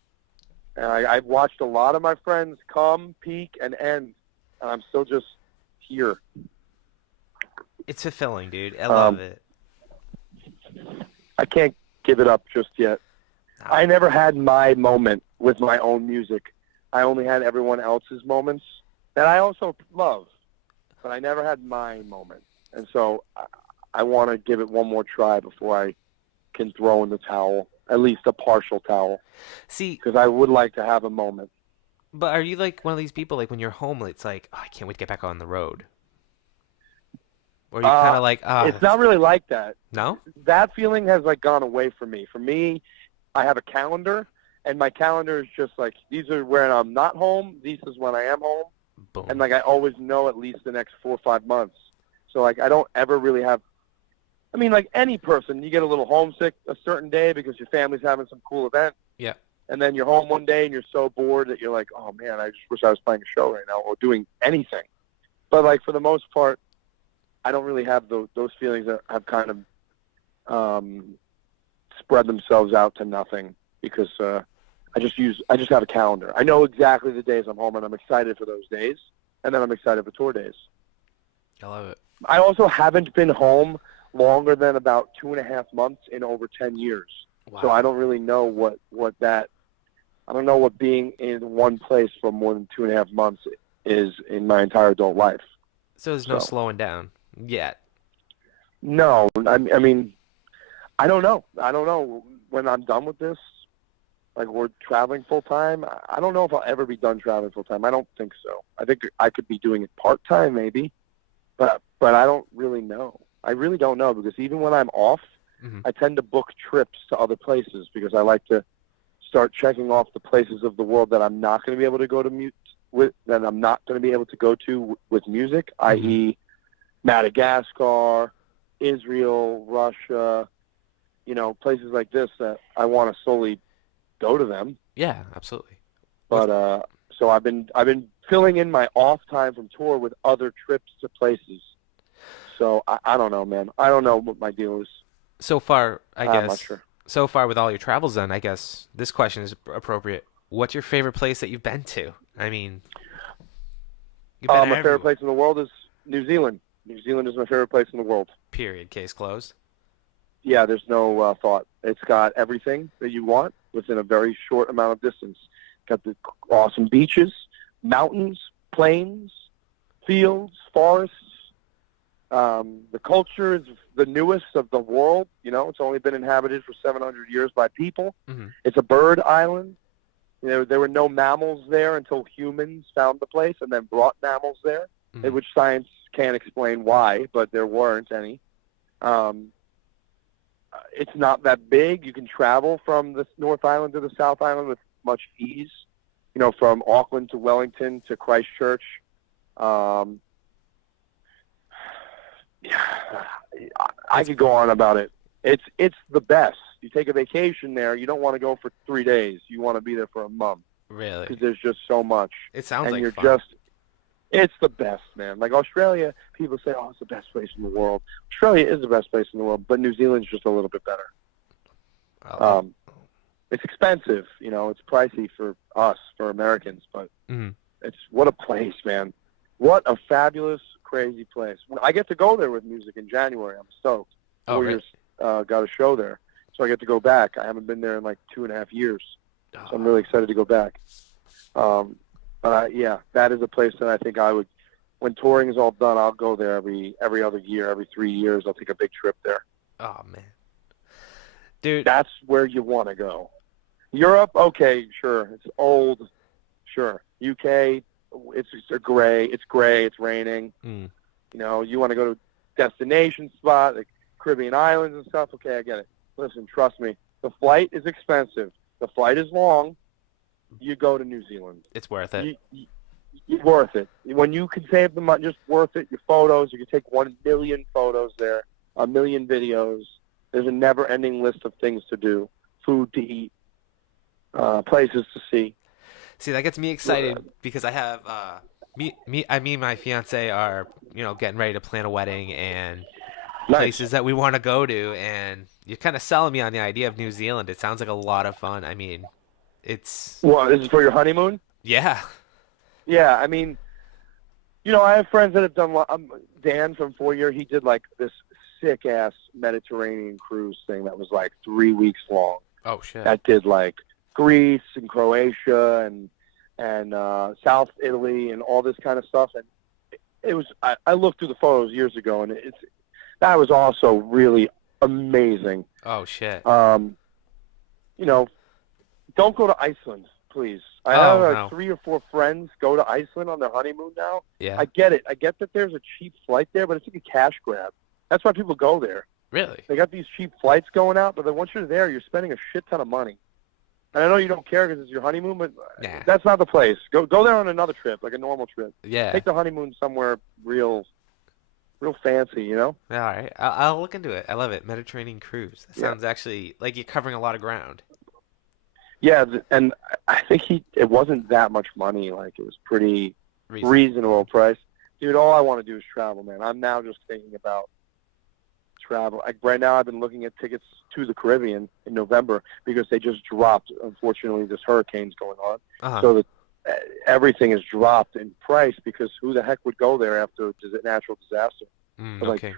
And I've watched a lot of my friends come, peak, and end, and I'm still just here. It's fulfilling, dude. I love it. I can't give it up just yet. I never had my moment with my own music. I only had everyone else's moments that I also love, but I never had my moment. And so I want to give it one more try before I can throw in the towel, at least a partial towel. See, because I would like to have a moment. But are you like one of these people, like when you're home, it's like, I can't wait to get back on the road? Or you kind of like, it's not really like that. No? That feeling has like gone away from me. For me, I have a calendar, and my calendar is just like, these are when I'm not home, this is when I am home. Boom. And like I always know at least the next 4 or 5 months. So like I don't ever really have, I mean, like any person, you get a little homesick a certain day because your family's having some cool event. Yeah. And then you're home one day and you're so bored that you're like, oh man, I just wish I was playing a show right now or doing anything. But like for the most part, I don't really have those feelings that have kind of spread themselves out to nothing because I just have a calendar. I know exactly the days I'm home, and I'm excited for those days, and then I'm excited for tour days. I love it. I also haven't been home longer than about 2.5 months in over 10 years. Wow. So I don't really know what I don't know what being in one place for more than 2.5 months is in my entire adult life. So there's no slowing down yet? No. I mean, I don't know. I don't know when I'm done with this. Like, we're traveling full-time. I don't know if I'll ever be done traveling full-time. I don't think so. I think I could be doing it part-time maybe, but I don't really know. I really don't know because even when I'm off, I tend to book trips to other places because I like to start checking off the places of the world that I'm not going to be able to go to that I'm not going to be able to go to with music, i.e. Madagascar, Israel, Russia, places like this that I want to slowly go to them. Yeah, absolutely. But so I've been filling in my off time from tour with other trips to places. So I don't know, man. I don't know what my deal is. So far, I guess. I'm not sure. So far with all your travels done, I guess this question is appropriate. What's your favorite place that you've been to? I mean, you've been my favorite place in the world is New Zealand. New Zealand is my favorite place in the world. Period. Case closed. Yeah, there's no thought. It's got everything that you want within a very short amount of distance. Got the awesome beaches, mountains, plains, fields, forests. The culture is the newest of the world. It's only been inhabited for 700 years by people. It's a bird island. There were no mammals there until humans found the place and then brought mammals there, which science can't explain why, but there weren't any. It's not that big. You can travel from the North Island to the South Island with much ease, from Auckland to Wellington to Christchurch. I could go on about it. It's the best. You take a vacation there, you don't want to go for 3 days. You want to be there for a month. Really? Because there's just so much. It sounds and like you're fun. It's the best, man. Like Australia, people say, oh, it's the best place in the world. Australia is the best place in the world, but New Zealand's just a little bit better. It's expensive, it's pricey for us, for Americans, but it's what a place, man. What a fabulous, crazy place. I get to go there with music in January. I'm stoked. 4 years got a show there, so I get to go back. I haven't been there in like 2.5 years, so I'm really excited to go back. But yeah, that is a place that I think I would, when touring is all done, I'll go there every other year, every 3 years. I'll take a big trip there. Oh, man. Dude. That's where you want to go. Europe, okay, sure. It's old, sure. UK, it's gray, it's raining. You want to go to a destination spot, like Caribbean islands and stuff, okay, I get it. Listen, trust me, the flight is expensive. The flight is long. You go to New Zealand. It's worth it. worth it. When you can save the money, just worth it. Your photos, you can take 1 million photos there, 1 million videos. There's a never-ending list of things to do, food to eat, places to see. See, that gets me excited because I have me and my fiance are getting ready to plan a wedding and Nice. places that we want to go to, and you're kind of selling me on the idea of New Zealand. It sounds like a lot of fun. I mean, it's Well, this is for your honeymoon? yeah. Yeah, I mean, I have friends that have done. Dan from 4 Year, he did like this sick ass Mediterranean cruise thing that was like 3 weeks long. Oh shit. That did like Greece and Croatia and South Italy and all this kind of stuff. And it was. I looked through the photos years ago, and that was also really amazing. Oh shit. Don't go to Iceland, please. I have 3 or 4 friends go to Iceland on their honeymoon now. Yeah. I get it. I get that there's a cheap flight there, but it's like a cash grab. That's why people go there. Really? They got these cheap flights going out, but then once you're there, you're spending a shit ton of money. And I know you don't care because it's your honeymoon, but that's not the place. Go there on another trip, like a normal trip. Yeah. Take the honeymoon somewhere real fancy, All right. I'll look into it. I love it. Mediterranean cruise. That sounds actually like you're covering a lot of ground. Yeah, and I think it wasn't that much money. Like, it was pretty reasonable price. Dude, all I want to do is travel, man. I'm now just thinking about travel. Right now I've been looking at tickets to the Caribbean in November because they just dropped. Unfortunately, this hurricane's going on. Uh-huh. So that everything has dropped in price because who the heck would go there after a natural disaster? So, okay.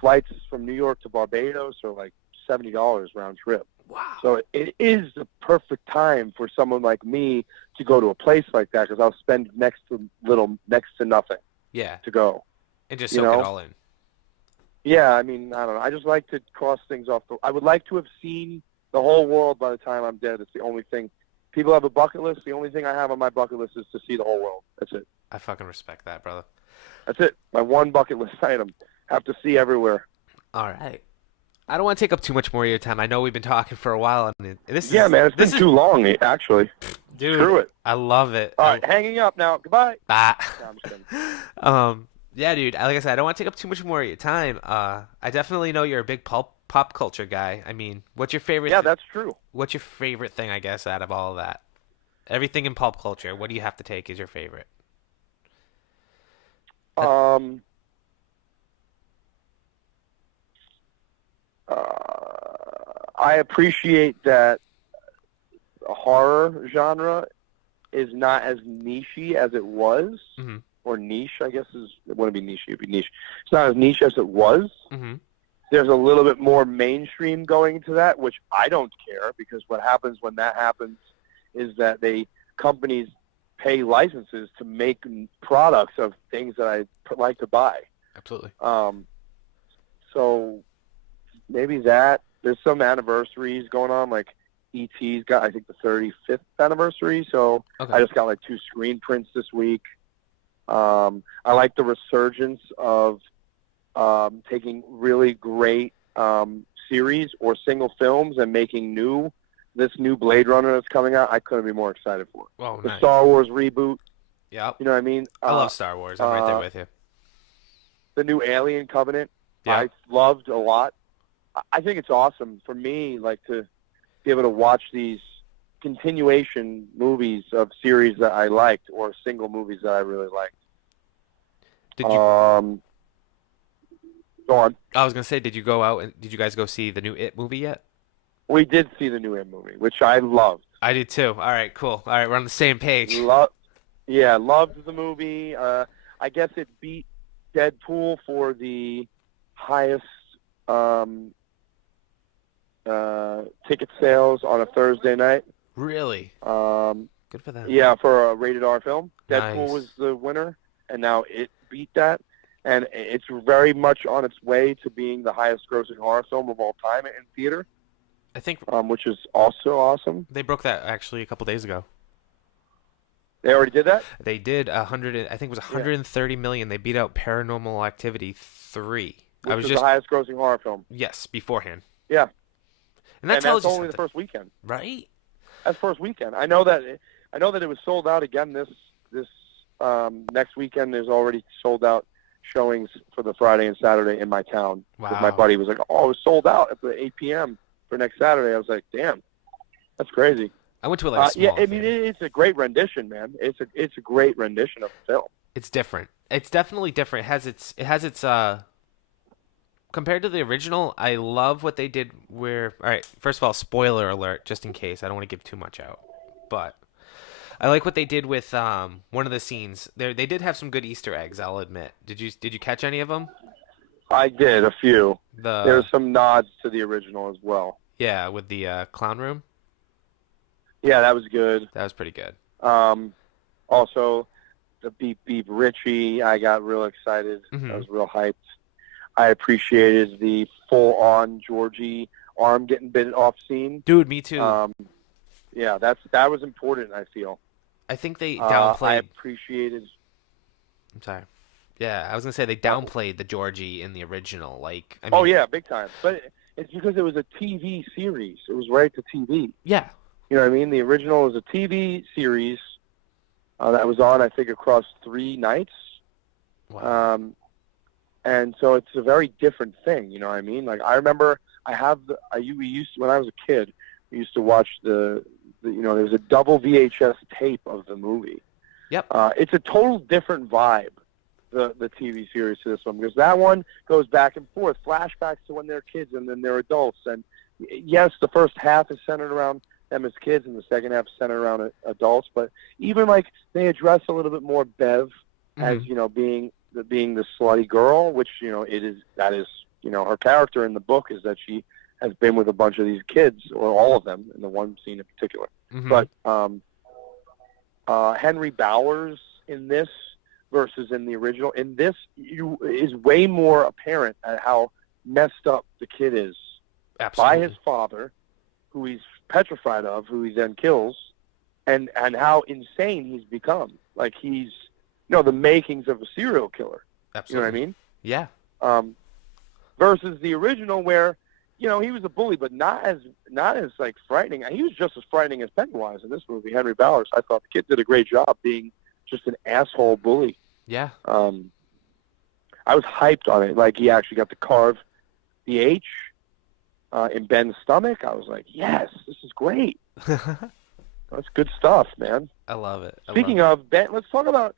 Flights from New York to Barbados are like $70 round trip. Wow. So it is the perfect time for someone like me to go to a place like that because I'll spend next to nothing. Yeah. To go. And just soak it all in. Yeah, I mean, I don't know. I just like to cross things off. I would like to have seen the whole world by the time I'm dead. It's the only thing. People have a bucket list. The only thing I have on my bucket list is to see the whole world. That's it. I fucking respect that, brother. That's it. My one bucket list item. Have to see everywhere. All right. I don't want to take up too much more of your time. I know we've been talking for a while. And man, it's been too long, actually. Dude, screw it. I love it. All right, hanging up now. Goodbye. Bye. No, I'm just kidding. Yeah, dude. Like I said, I don't want to take up too much more of your time. I definitely know you're a big pop culture guy. I mean, what's your favorite? Yeah, that's true. What's your favorite thing, I guess, out of all of that? Everything in pop culture. What do you have to take as your favorite? I appreciate that horror genre is not as niche-y as it was. Mm-hmm. Or niche, I guess it wouldn't be niche, it'd be niche. It's not as niche as it was. Mm-hmm. There's a little bit more mainstream going into that, which I don't care because what happens when that happens is that companies pay licenses to make products of things that I like to buy. Absolutely. So maybe that. There's some anniversaries going on, like E.T.'s got, I think, the 35th anniversary, so okay. I just got like 2 screen prints this week. I like the resurgence of taking really great series or single films and making this new Blade Runner that's coming out. I couldn't be more excited for it. Oh, the nice. Star Wars reboot. Yeah. You know what I mean? I love Star Wars. I'm right there with you. The new Alien Covenant, yeah. I loved a lot. I think it's awesome for me, like, to be able to watch these continuation movies of series that I liked or single movies that I really liked. Did you? Go on. I was gonna say, did you go out and did you guys go see the new It movie yet? We did see the new It movie, which I loved. I did too. All right, cool. All right, we're on the same page. Loved the movie. I guess it beat Deadpool for the highest ticket sales on a Thursday night. Really? Good for them. Yeah, for a rated R film. Deadpool Nice. was the winner, and now It beat that. And it's very much on its way to being the highest grossing horror film of all time in theater. I think, which is also awesome. They broke that actually a couple days ago. They already did that? They did 100. I think it was 130 million. They beat out Paranormal Activity 3. Which was the highest grossing horror film. Yes, beforehand. Yeah. And that's only something. The first weekend. Right? That's first weekend. I know that it was sold out again this Next weekend there's already sold out showings for the Friday and Saturday in my town. Wow. My buddy was like, "Oh, it was sold out at the 8 p.m. for next Saturday." I was like, "Damn, that's crazy." I went to a small I mean, it's a great rendition, man. It's a great rendition of the film. It's different. It's definitely different. It has its compared to the original, I love what they did where all right, first of all, spoiler alert just in case. I don't want to give too much out. But I like what they did with one of the scenes. They did have some good Easter eggs, I'll admit. Did you catch any of them? I did a few. There's some nods to the original as well. Yeah, with the clown room. Yeah, that was good. That was pretty good. Also, the Beep Beep Richie, I got real excited. Mm-hmm. I was real hyped. I appreciated the full-on Georgie arm getting bitten off scene. Dude, me too. Yeah, that was important, I feel. I think they downplayed. I appreciated. I'm sorry. Yeah, I was gonna say they downplayed the Georgie in the original. Like, I mean, oh yeah, big time. But it's because it was a TV series. It was right to TV. Yeah. You know what I mean? The original was a TV series that was on, I think, across 3 nights. Wow. And so it's a very different thing. You know what I mean? Like, I remember we used to, when I was a kid, we used to watch there was a double VHS tape of the movie. Yep. It's a total different vibe, the TV series to this one, because that one goes back and forth, flashbacks to when they're kids and then they're adults. And yes, the first half is centered around them as kids and the second half is centered around adults. But even like they address a little bit more Bev as, being the slutty girl, which, that is her character in the book is that she has been with a bunch of these kids, or all of them, in the one scene in particular. Mm-hmm. But Henry Bowers in this versus in the original, in this is way more apparent at how messed up the kid is. Absolutely. By his father, who he's petrified of, who he then kills, and how insane he's become. Like he's, the makings of a serial killer. Absolutely. You know what I mean? Yeah. Versus the original where, he was a bully, but not as like frightening. He was just as frightening as Pennywise in this movie, Henry Bowers. I thought the kid did a great job being just an asshole bully. Yeah. I was hyped on it. Like he actually got to carve the H in Ben's stomach. I was like, yes, this is great. That's good stuff, man. I love it. Speaking of Ben, can we talk about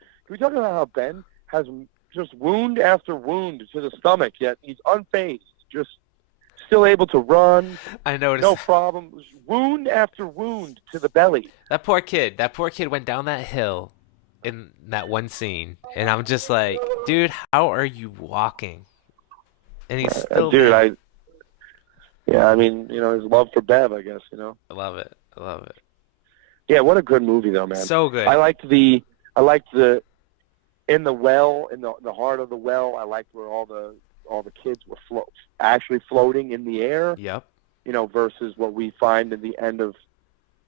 how Ben has just wound after wound to the stomach, yet he's unfazed, just still able to run. I noticed. No problem. Wound after wound to the belly. That poor kid went down that hill in that one scene, and I'm just like, dude, how are you walking? And he's still dude, I mean, his love for Bev, I guess, I love it. Yeah, what a good movie, though, man. So good. I liked the in the well, in the heart of the well. I liked where all the kids were actually floating in the air. Yep. Versus what we find in the end of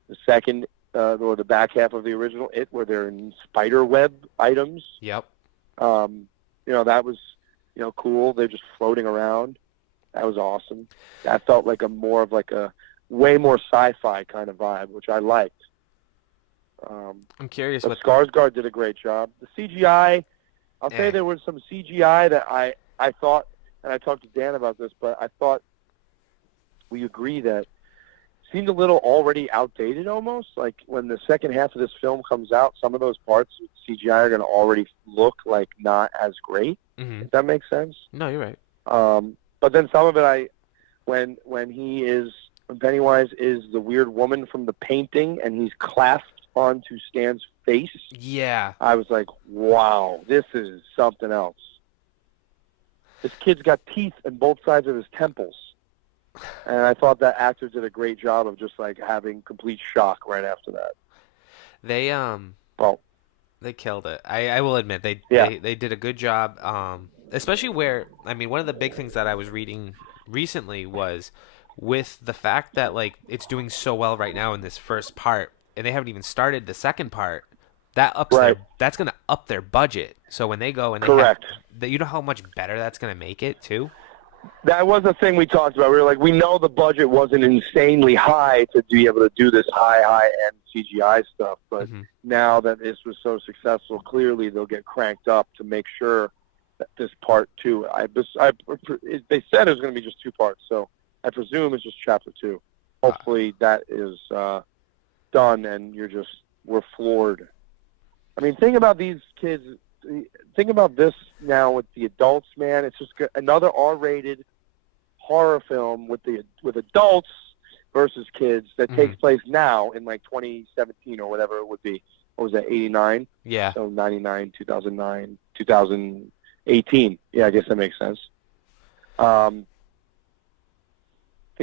the second or the back half of the original where they're in spider web items. Yep. That was cool. They're just floating around. That was awesome. That felt like a way more sci-fi kind of vibe, which I liked. I'm curious. But Skarsgård did a great job. The CGI, I'll say there was some CGI that I thought, and I talked to Dan about this, but I thought we agree that it seemed a little already outdated almost. Like when the second half of this film comes out, some of those parts with CGI are going to already look like not as great. Mm-hmm. If that makes sense. No, you're right. But then some of it, when Pennywise is the weird woman from the painting and he's clasped onto Stan's face. Yeah. I was like, wow, this is something else. This kid's got teeth in both sides of his temples. And I thought that actor did a great job of just like having complete shock right after that. They killed it. I will admit they did a good job. Especially where, I mean, one of the big things that I was reading recently was with the fact that like it's doing so well right now in this first part, and they haven't even started the second part. That's going to up their budget. So when they go and correct, you know how much better that's going to make it too. That was the thing we talked about. We were like, we know the budget wasn't insanely high to be able to do this high end CGI stuff. But now that this was so successful, clearly they'll get cranked up to make sure that this part 2. They said it was going to be just 2 parts, so I presume it's just chapter 2. Hopefully that is done, and we're floored. I mean, think about these kids. Think about this now with the adults, man. It's just another R-rated horror film with adults versus kids that takes place now in like 2017 or whatever it would be. What was that, 89? Yeah. So 99, 2009, 2018. Yeah, I guess that makes sense. Think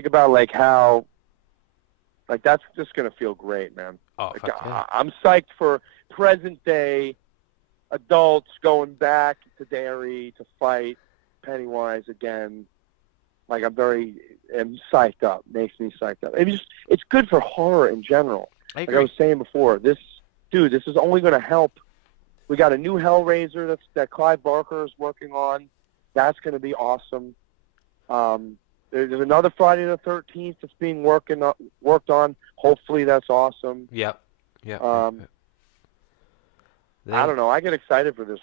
about like how, like that's just going to feel great, man. Oh, like, yeah. I'm psyched for present day adults going back to Derry to fight Pennywise again. Like I'm psyched up. Makes me psyched up. It's good for horror in general. Like I was saying before, this is only going to help. We got a new Hellraiser that Clive Barker is working on. That's going to be awesome. There's another Friday the 13th that's being worked on. Hopefully that's awesome. Yep. I don't know. I get excited for this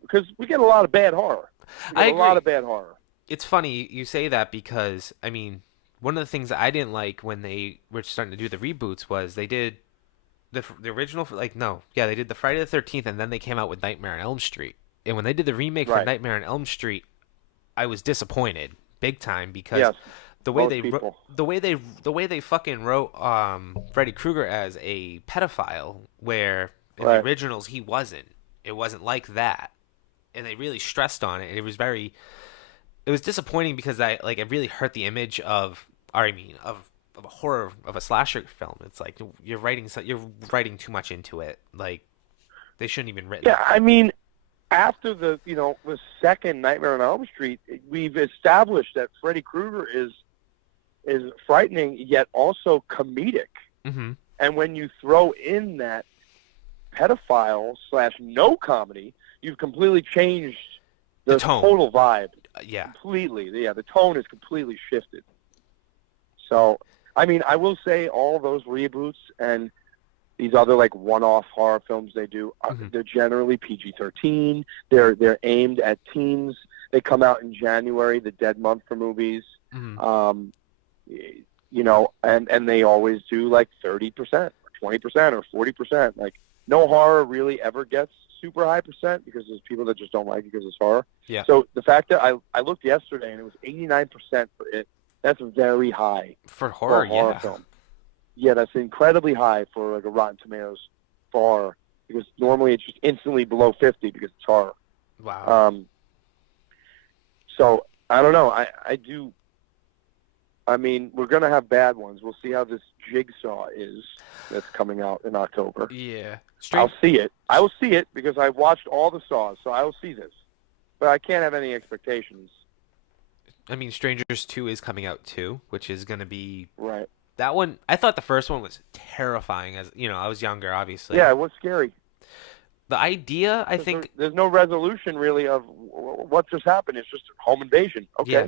because we get a lot of bad horror. I agree. A lot of bad horror. It's funny you say that because, I mean, one of the things I didn't like when they were starting to do the reboots was they did the original, they did the Friday the 13th, and then they came out with Nightmare on Elm Street. And when they did the remake for Nightmare on Elm Street, I was disappointed big time because the way they fucking wrote Freddy Krueger as a pedophile, where in the originals he wasn't. It wasn't like that, and they really stressed on it. It was disappointing because it really hurt the image of a horror of a slasher film. It's like you're writing too much into it. Like they shouldn't even written. Yeah, I mean, after the second Nightmare on Elm Street, we've established that Freddy Krueger is frightening yet also comedic. Mm-hmm. And when you throw in that pedophile / no comedy, you've completely changed the total vibe. Completely. Yeah, the tone is completely shifted. So, I mean, I will say all those reboots and these other like one-off horror films they do, they're generally PG-13. They're aimed at teens. They come out in January, the dead month for movies. Mm-hmm. And they always do like 30% or 20% or 40%. Like no horror really ever gets super high percent because there's people that just don't like it because it's horror. Yeah. So the fact that I looked yesterday and it was 89% for it, that's very high for horror, for a horror film. Yeah, that's incredibly high for like a Rotten Tomatoes for horror because normally it's just instantly below 50 because it's horror. Wow. So I don't know. I mean, we're gonna have bad ones. We'll see how this Jigsaw is that's coming out in October. Yeah. I'll see it. I will see it because I've watched all the Saws, so I will see this. But I can't have any expectations. I mean, Strangers 2 is coming out too, which is going to be... Right. That one, I thought the first one was terrifying. As I was younger, obviously. Yeah, it was scary. The idea, I think... There's no resolution, really, of what just happened. It's just home invasion. Okay. Yeah.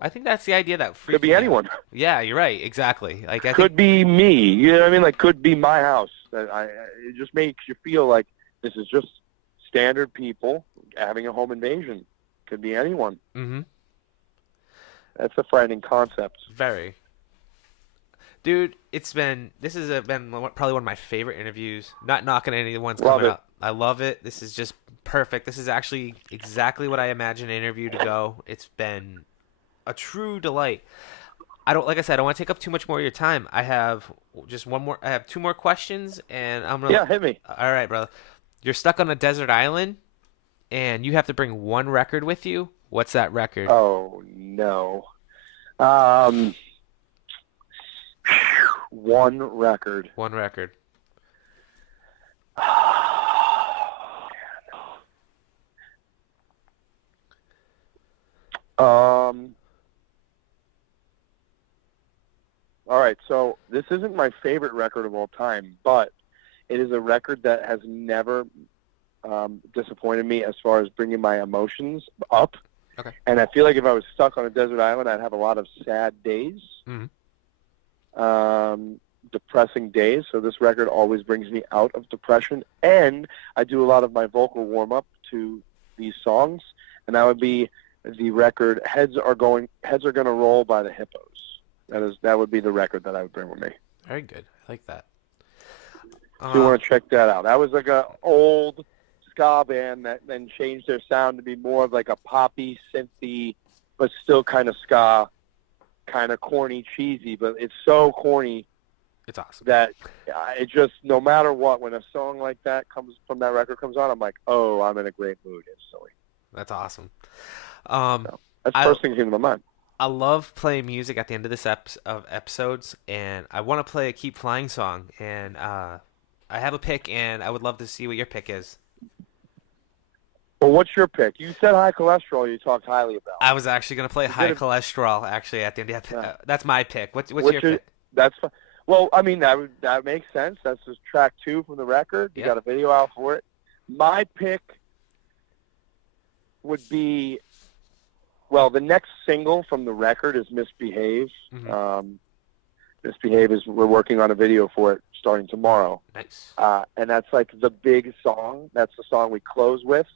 I think that's the idea that freaked could be me anyone. Out. Yeah, you're right. Exactly. Like could be me. You know what I mean? Like could be my house. It just makes you feel like this is just standard people having a home invasion. Could be anyone. Mm-hmm. That's a frightening concept. Very. Dude, this has been probably one of my favorite interviews. Not knocking anyone's coming out. I love it. This is just perfect. This is actually exactly what I imagined an interview to go. It's been a true delight. Like I said, I don't want to take up too much more of your time. I have two more questions, and I'm gonna. Yeah, hit me. All right, brother. You're stuck on a desert island, and you have to bring one record with you. What's that record? Oh no. One record. One record. All right, so this isn't my favorite record of all time, but it is a record that has never disappointed me as far as bringing my emotions up. Okay. And I feel like if I was stuck on a desert island, I'd have a lot of sad days. Mm-hmm. depressing days, so this record always brings me out of depression. And I do a lot of my vocal warm-up to these songs, and that would be the record Heads Are Gonna Roll by the Hippos. That would be the record that I would bring with me. Very good. I like that. So you want to check that out. That was like an old ska band that then changed their sound to be more of like a poppy, synthy, but still kind of ska, kind of corny, cheesy, but it's so corny. It's awesome. That it just, no matter what, when a song like that comes from that record comes on, I'm like, oh, I'm in a great mood instantly. That's awesome. So that's the first thing that came to my mind. I love playing music at the end of this episodes, and I want to play a Keep Flying song, and I have a pick, and I would love to see what your pick is. Well, what's your pick? You said High Cholesterol you talked highly about. I was actually going to play High Cholesterol, actually, at the end of the That's my pick. What's your pick? That's fine. Well, I mean, that makes sense. That's just track 2 from the record. You got a video out for it. My pick would be, well, the next single from the record is Misbehave. Mm-hmm. Misbehave is, we're working on a video for it starting tomorrow. Nice. And that's like the big song. That's the song we close with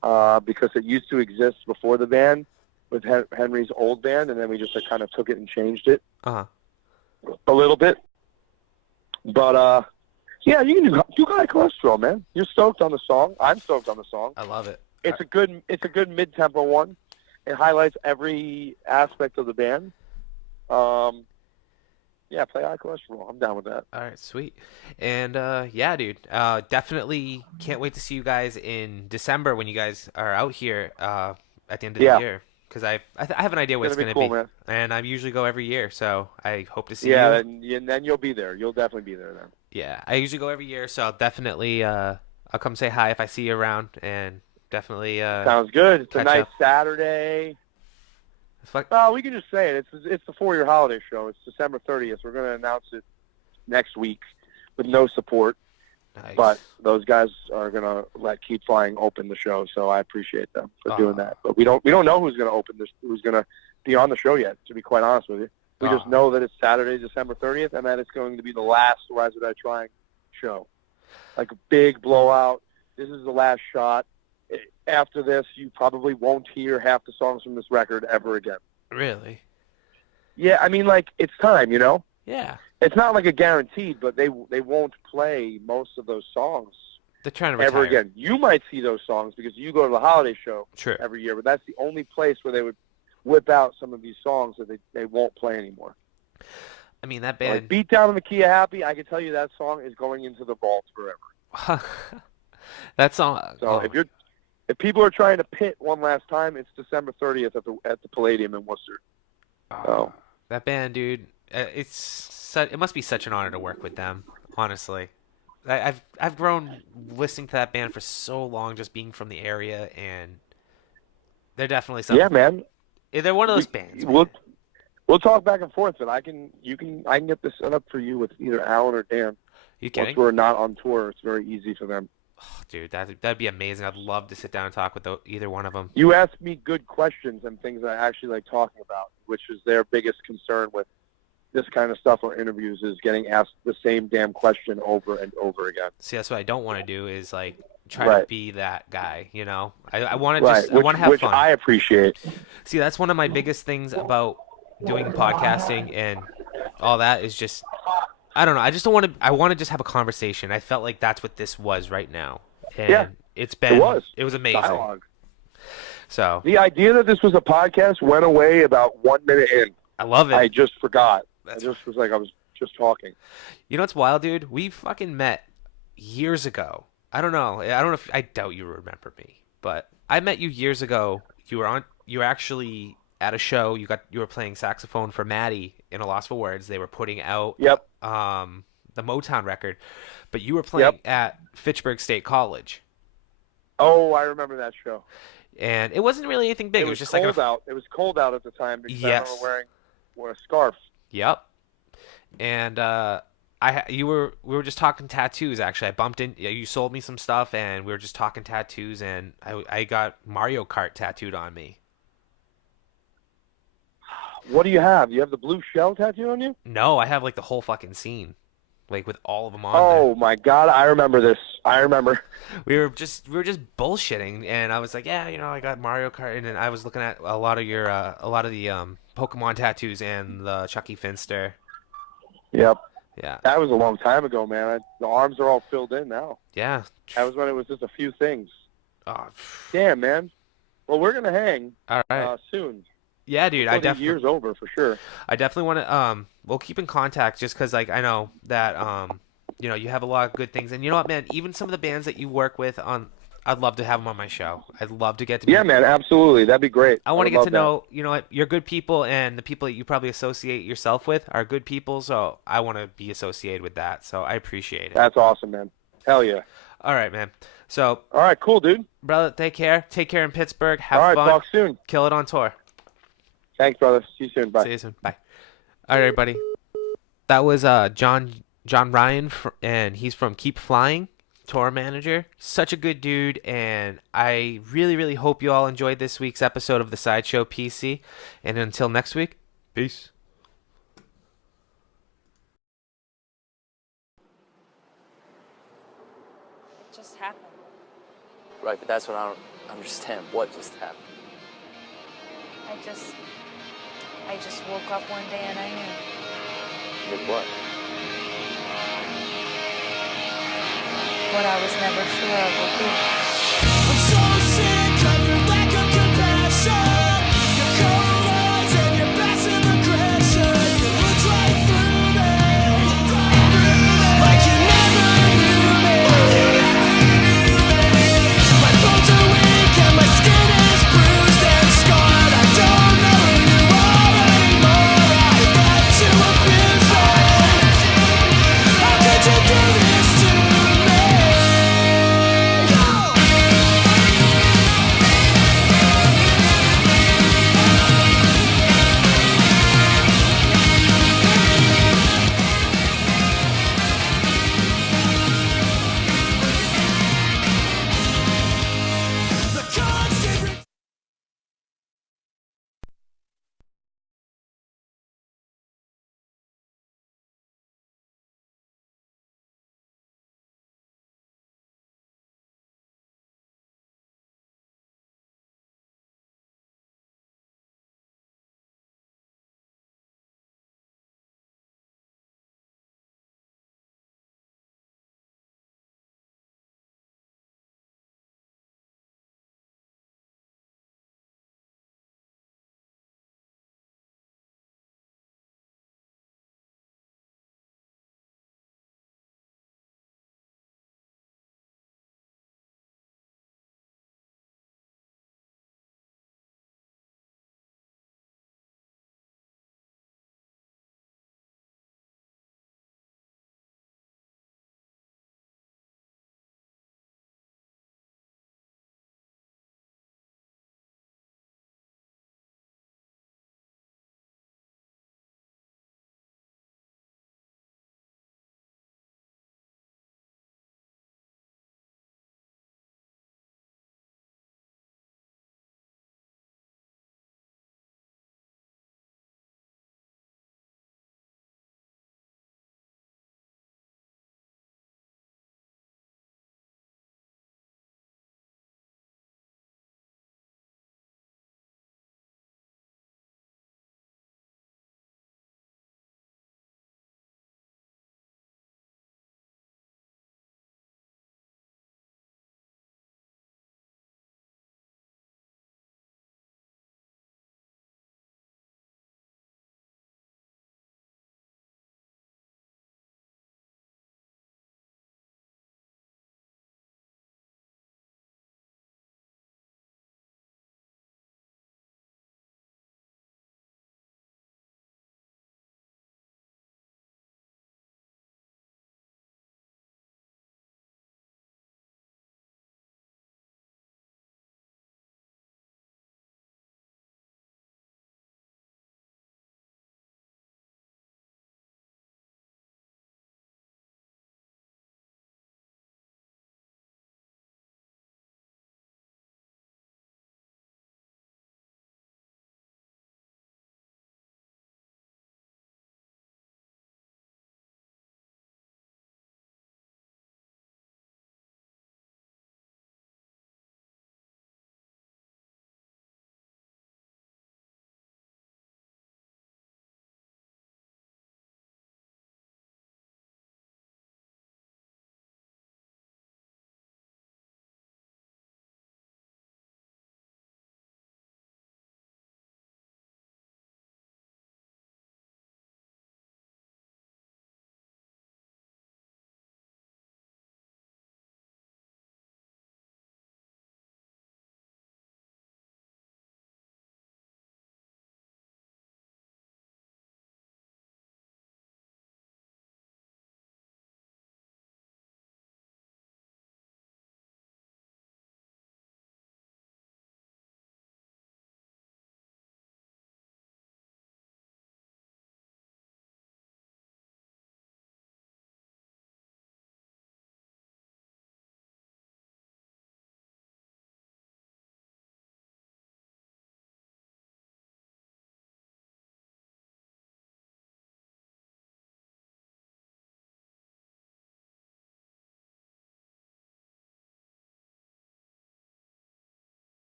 because it used to exist before the band with Henry's old band, and then we just kind of took it and changed it a little bit. But, yeah, you can do High Cholesterol, man. You're stoked on the song. I'm stoked on the song. I love it. It's a good mid-tempo one. It highlights every aspect of the band. Yeah, play High Cholesterol. I'm down with that. All right, sweet. And yeah, dude, definitely can't wait to see you guys in December when you guys are out here at the end of the year. Because I have an idea what it's going to be. Man. And I usually go every year, so I hope to see you. Yeah, and then you'll be there. You'll definitely be there then. Yeah, I usually go every year, so I'll definitely I'll come say hi if I see you around, and definitely sounds good. It's a nice Saturday. Oh, we can just say it. It's the 4-year holiday show. It's December 30th. We're going to announce it next week with no support. Nice. But those guys are going to let Keep Flying open the show, so I appreciate them for doing that. But we don't know who's going to open this, who's going to be on the show yet, to be quite honest with you. We just know that it's Saturday, December 30th, and that it's going to be the last Rise Or Die Trying show. Like a big blowout. This is the last shot. After this, you probably won't hear half the songs from this record ever again. Really? Yeah, I mean, like, it's time, you know? Yeah. It's not like a guaranteed, but they won't play most of those songs They're trying to retire. ever again. You might see those songs because you go to the holiday show Sure. every year, but that's the only place where they would whip out some of these songs that they won't play anymore. I mean, that band... Like Beat Down in the Key of Happy, I can tell you that song is going into the vault forever. That song... So if people are trying to pit one last time, it's December 30th at the Palladium in Worcester. So. That band, dude, it must be such an honor to work with them, honestly. I've grown listening to that band for so long, just being from the area, and they're definitely something. Yeah, man. They're one of those bands. We'll talk back and forth, but I can get this set up for you with either Alan or Dan. You kidding? Once we're not on tour, it's very easy for them. Oh, dude, that'd be amazing. I'd love to sit down and talk with either one of them. You ask me good questions and things I actually like talking about, which is their biggest concern with this kind of stuff or interviews is getting asked the same damn question over and over again. See, that's what I don't want to do is like try to be that guy, you know? I want to I want to have fun. Which I appreciate. See, that's one of my biggest things about doing podcasting and all that is just, I don't know. I just don't want to, I want to just have a conversation. I felt like that's what this was right now. And it was amazing. Dialogue. So the idea that this was a podcast went away about 1 minute in. I love it. I just forgot. I just was like, I was just talking. You know what's wild, dude? We fucking met years ago. I don't know if I doubt you remember me, but I met you years ago. You were actually at a show. You were playing saxophone for Maddie in A Loss for Words. They were putting out the Motown record, but you were playing at Fitchburg State College. Oh, I remember that show. And it wasn't really anything big. It was just cold out. It was cold out at the time because I remember wearing a scarf. Yep. And we were just talking tattoos. Actually, I bumped in. You sold me some stuff, and we were just talking tattoos. And I got Mario Kart tattooed on me. What do you have? You have the blue shell tattoo on you? No, I have like the whole fucking scene, like with all of them on Oh there. my God, I remember this. I remember. We were just bullshitting, and I was like, yeah, I got Mario Kart, and then I was looking at a lot of the Pokemon tattoos and the Chucky Finster. Yep. Yeah. That was a long time ago, man. The arms are all filled in now. Yeah. That was when it was just a few things. Oh. Damn, man. Well, we're gonna hang. All right. Soon. Yeah, dude. I definitely. Year's over for sure. I definitely want to. We'll keep in contact just because, like, I know that you have a lot of good things, and you know what, man. Even some of the bands that you work with I'd love to have them on my show. I'd love to get to. Yeah, man. Absolutely. That'd be great. I want to get to know. You know what? You're good people, and the people that you probably associate yourself with are good people. So I want to be associated with that. So I appreciate it. That's awesome, man. Hell yeah. All right, man. So. All right, cool, dude. Brother, take care. Take care in Pittsburgh. Have fun. All right, talk soon. Kill it on tour. Thanks, brother. See you soon. Bye. See you soon. Bye. All right, everybody. That was John Ryan, and he's from Keep Flying, tour manager. Such a good dude, and I really, really hope you all enjoyed this week's episode of the Sideshow PC. And until next week, peace. It just happened. Right, but that's what I don't understand. What just happened? I just woke up one day and I knew. Did what? What I was never sure of would be. I'm so sick of your lack of compassion, your cold eyes and your passive aggression. You look right through me, like you never knew me. My bones are weak and my skin is bruised and scarred. I don't know who you are anymore. I've got to abuse me. How could you do this to me?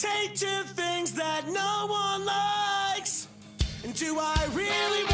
gravitate to things that no one likes? And do I really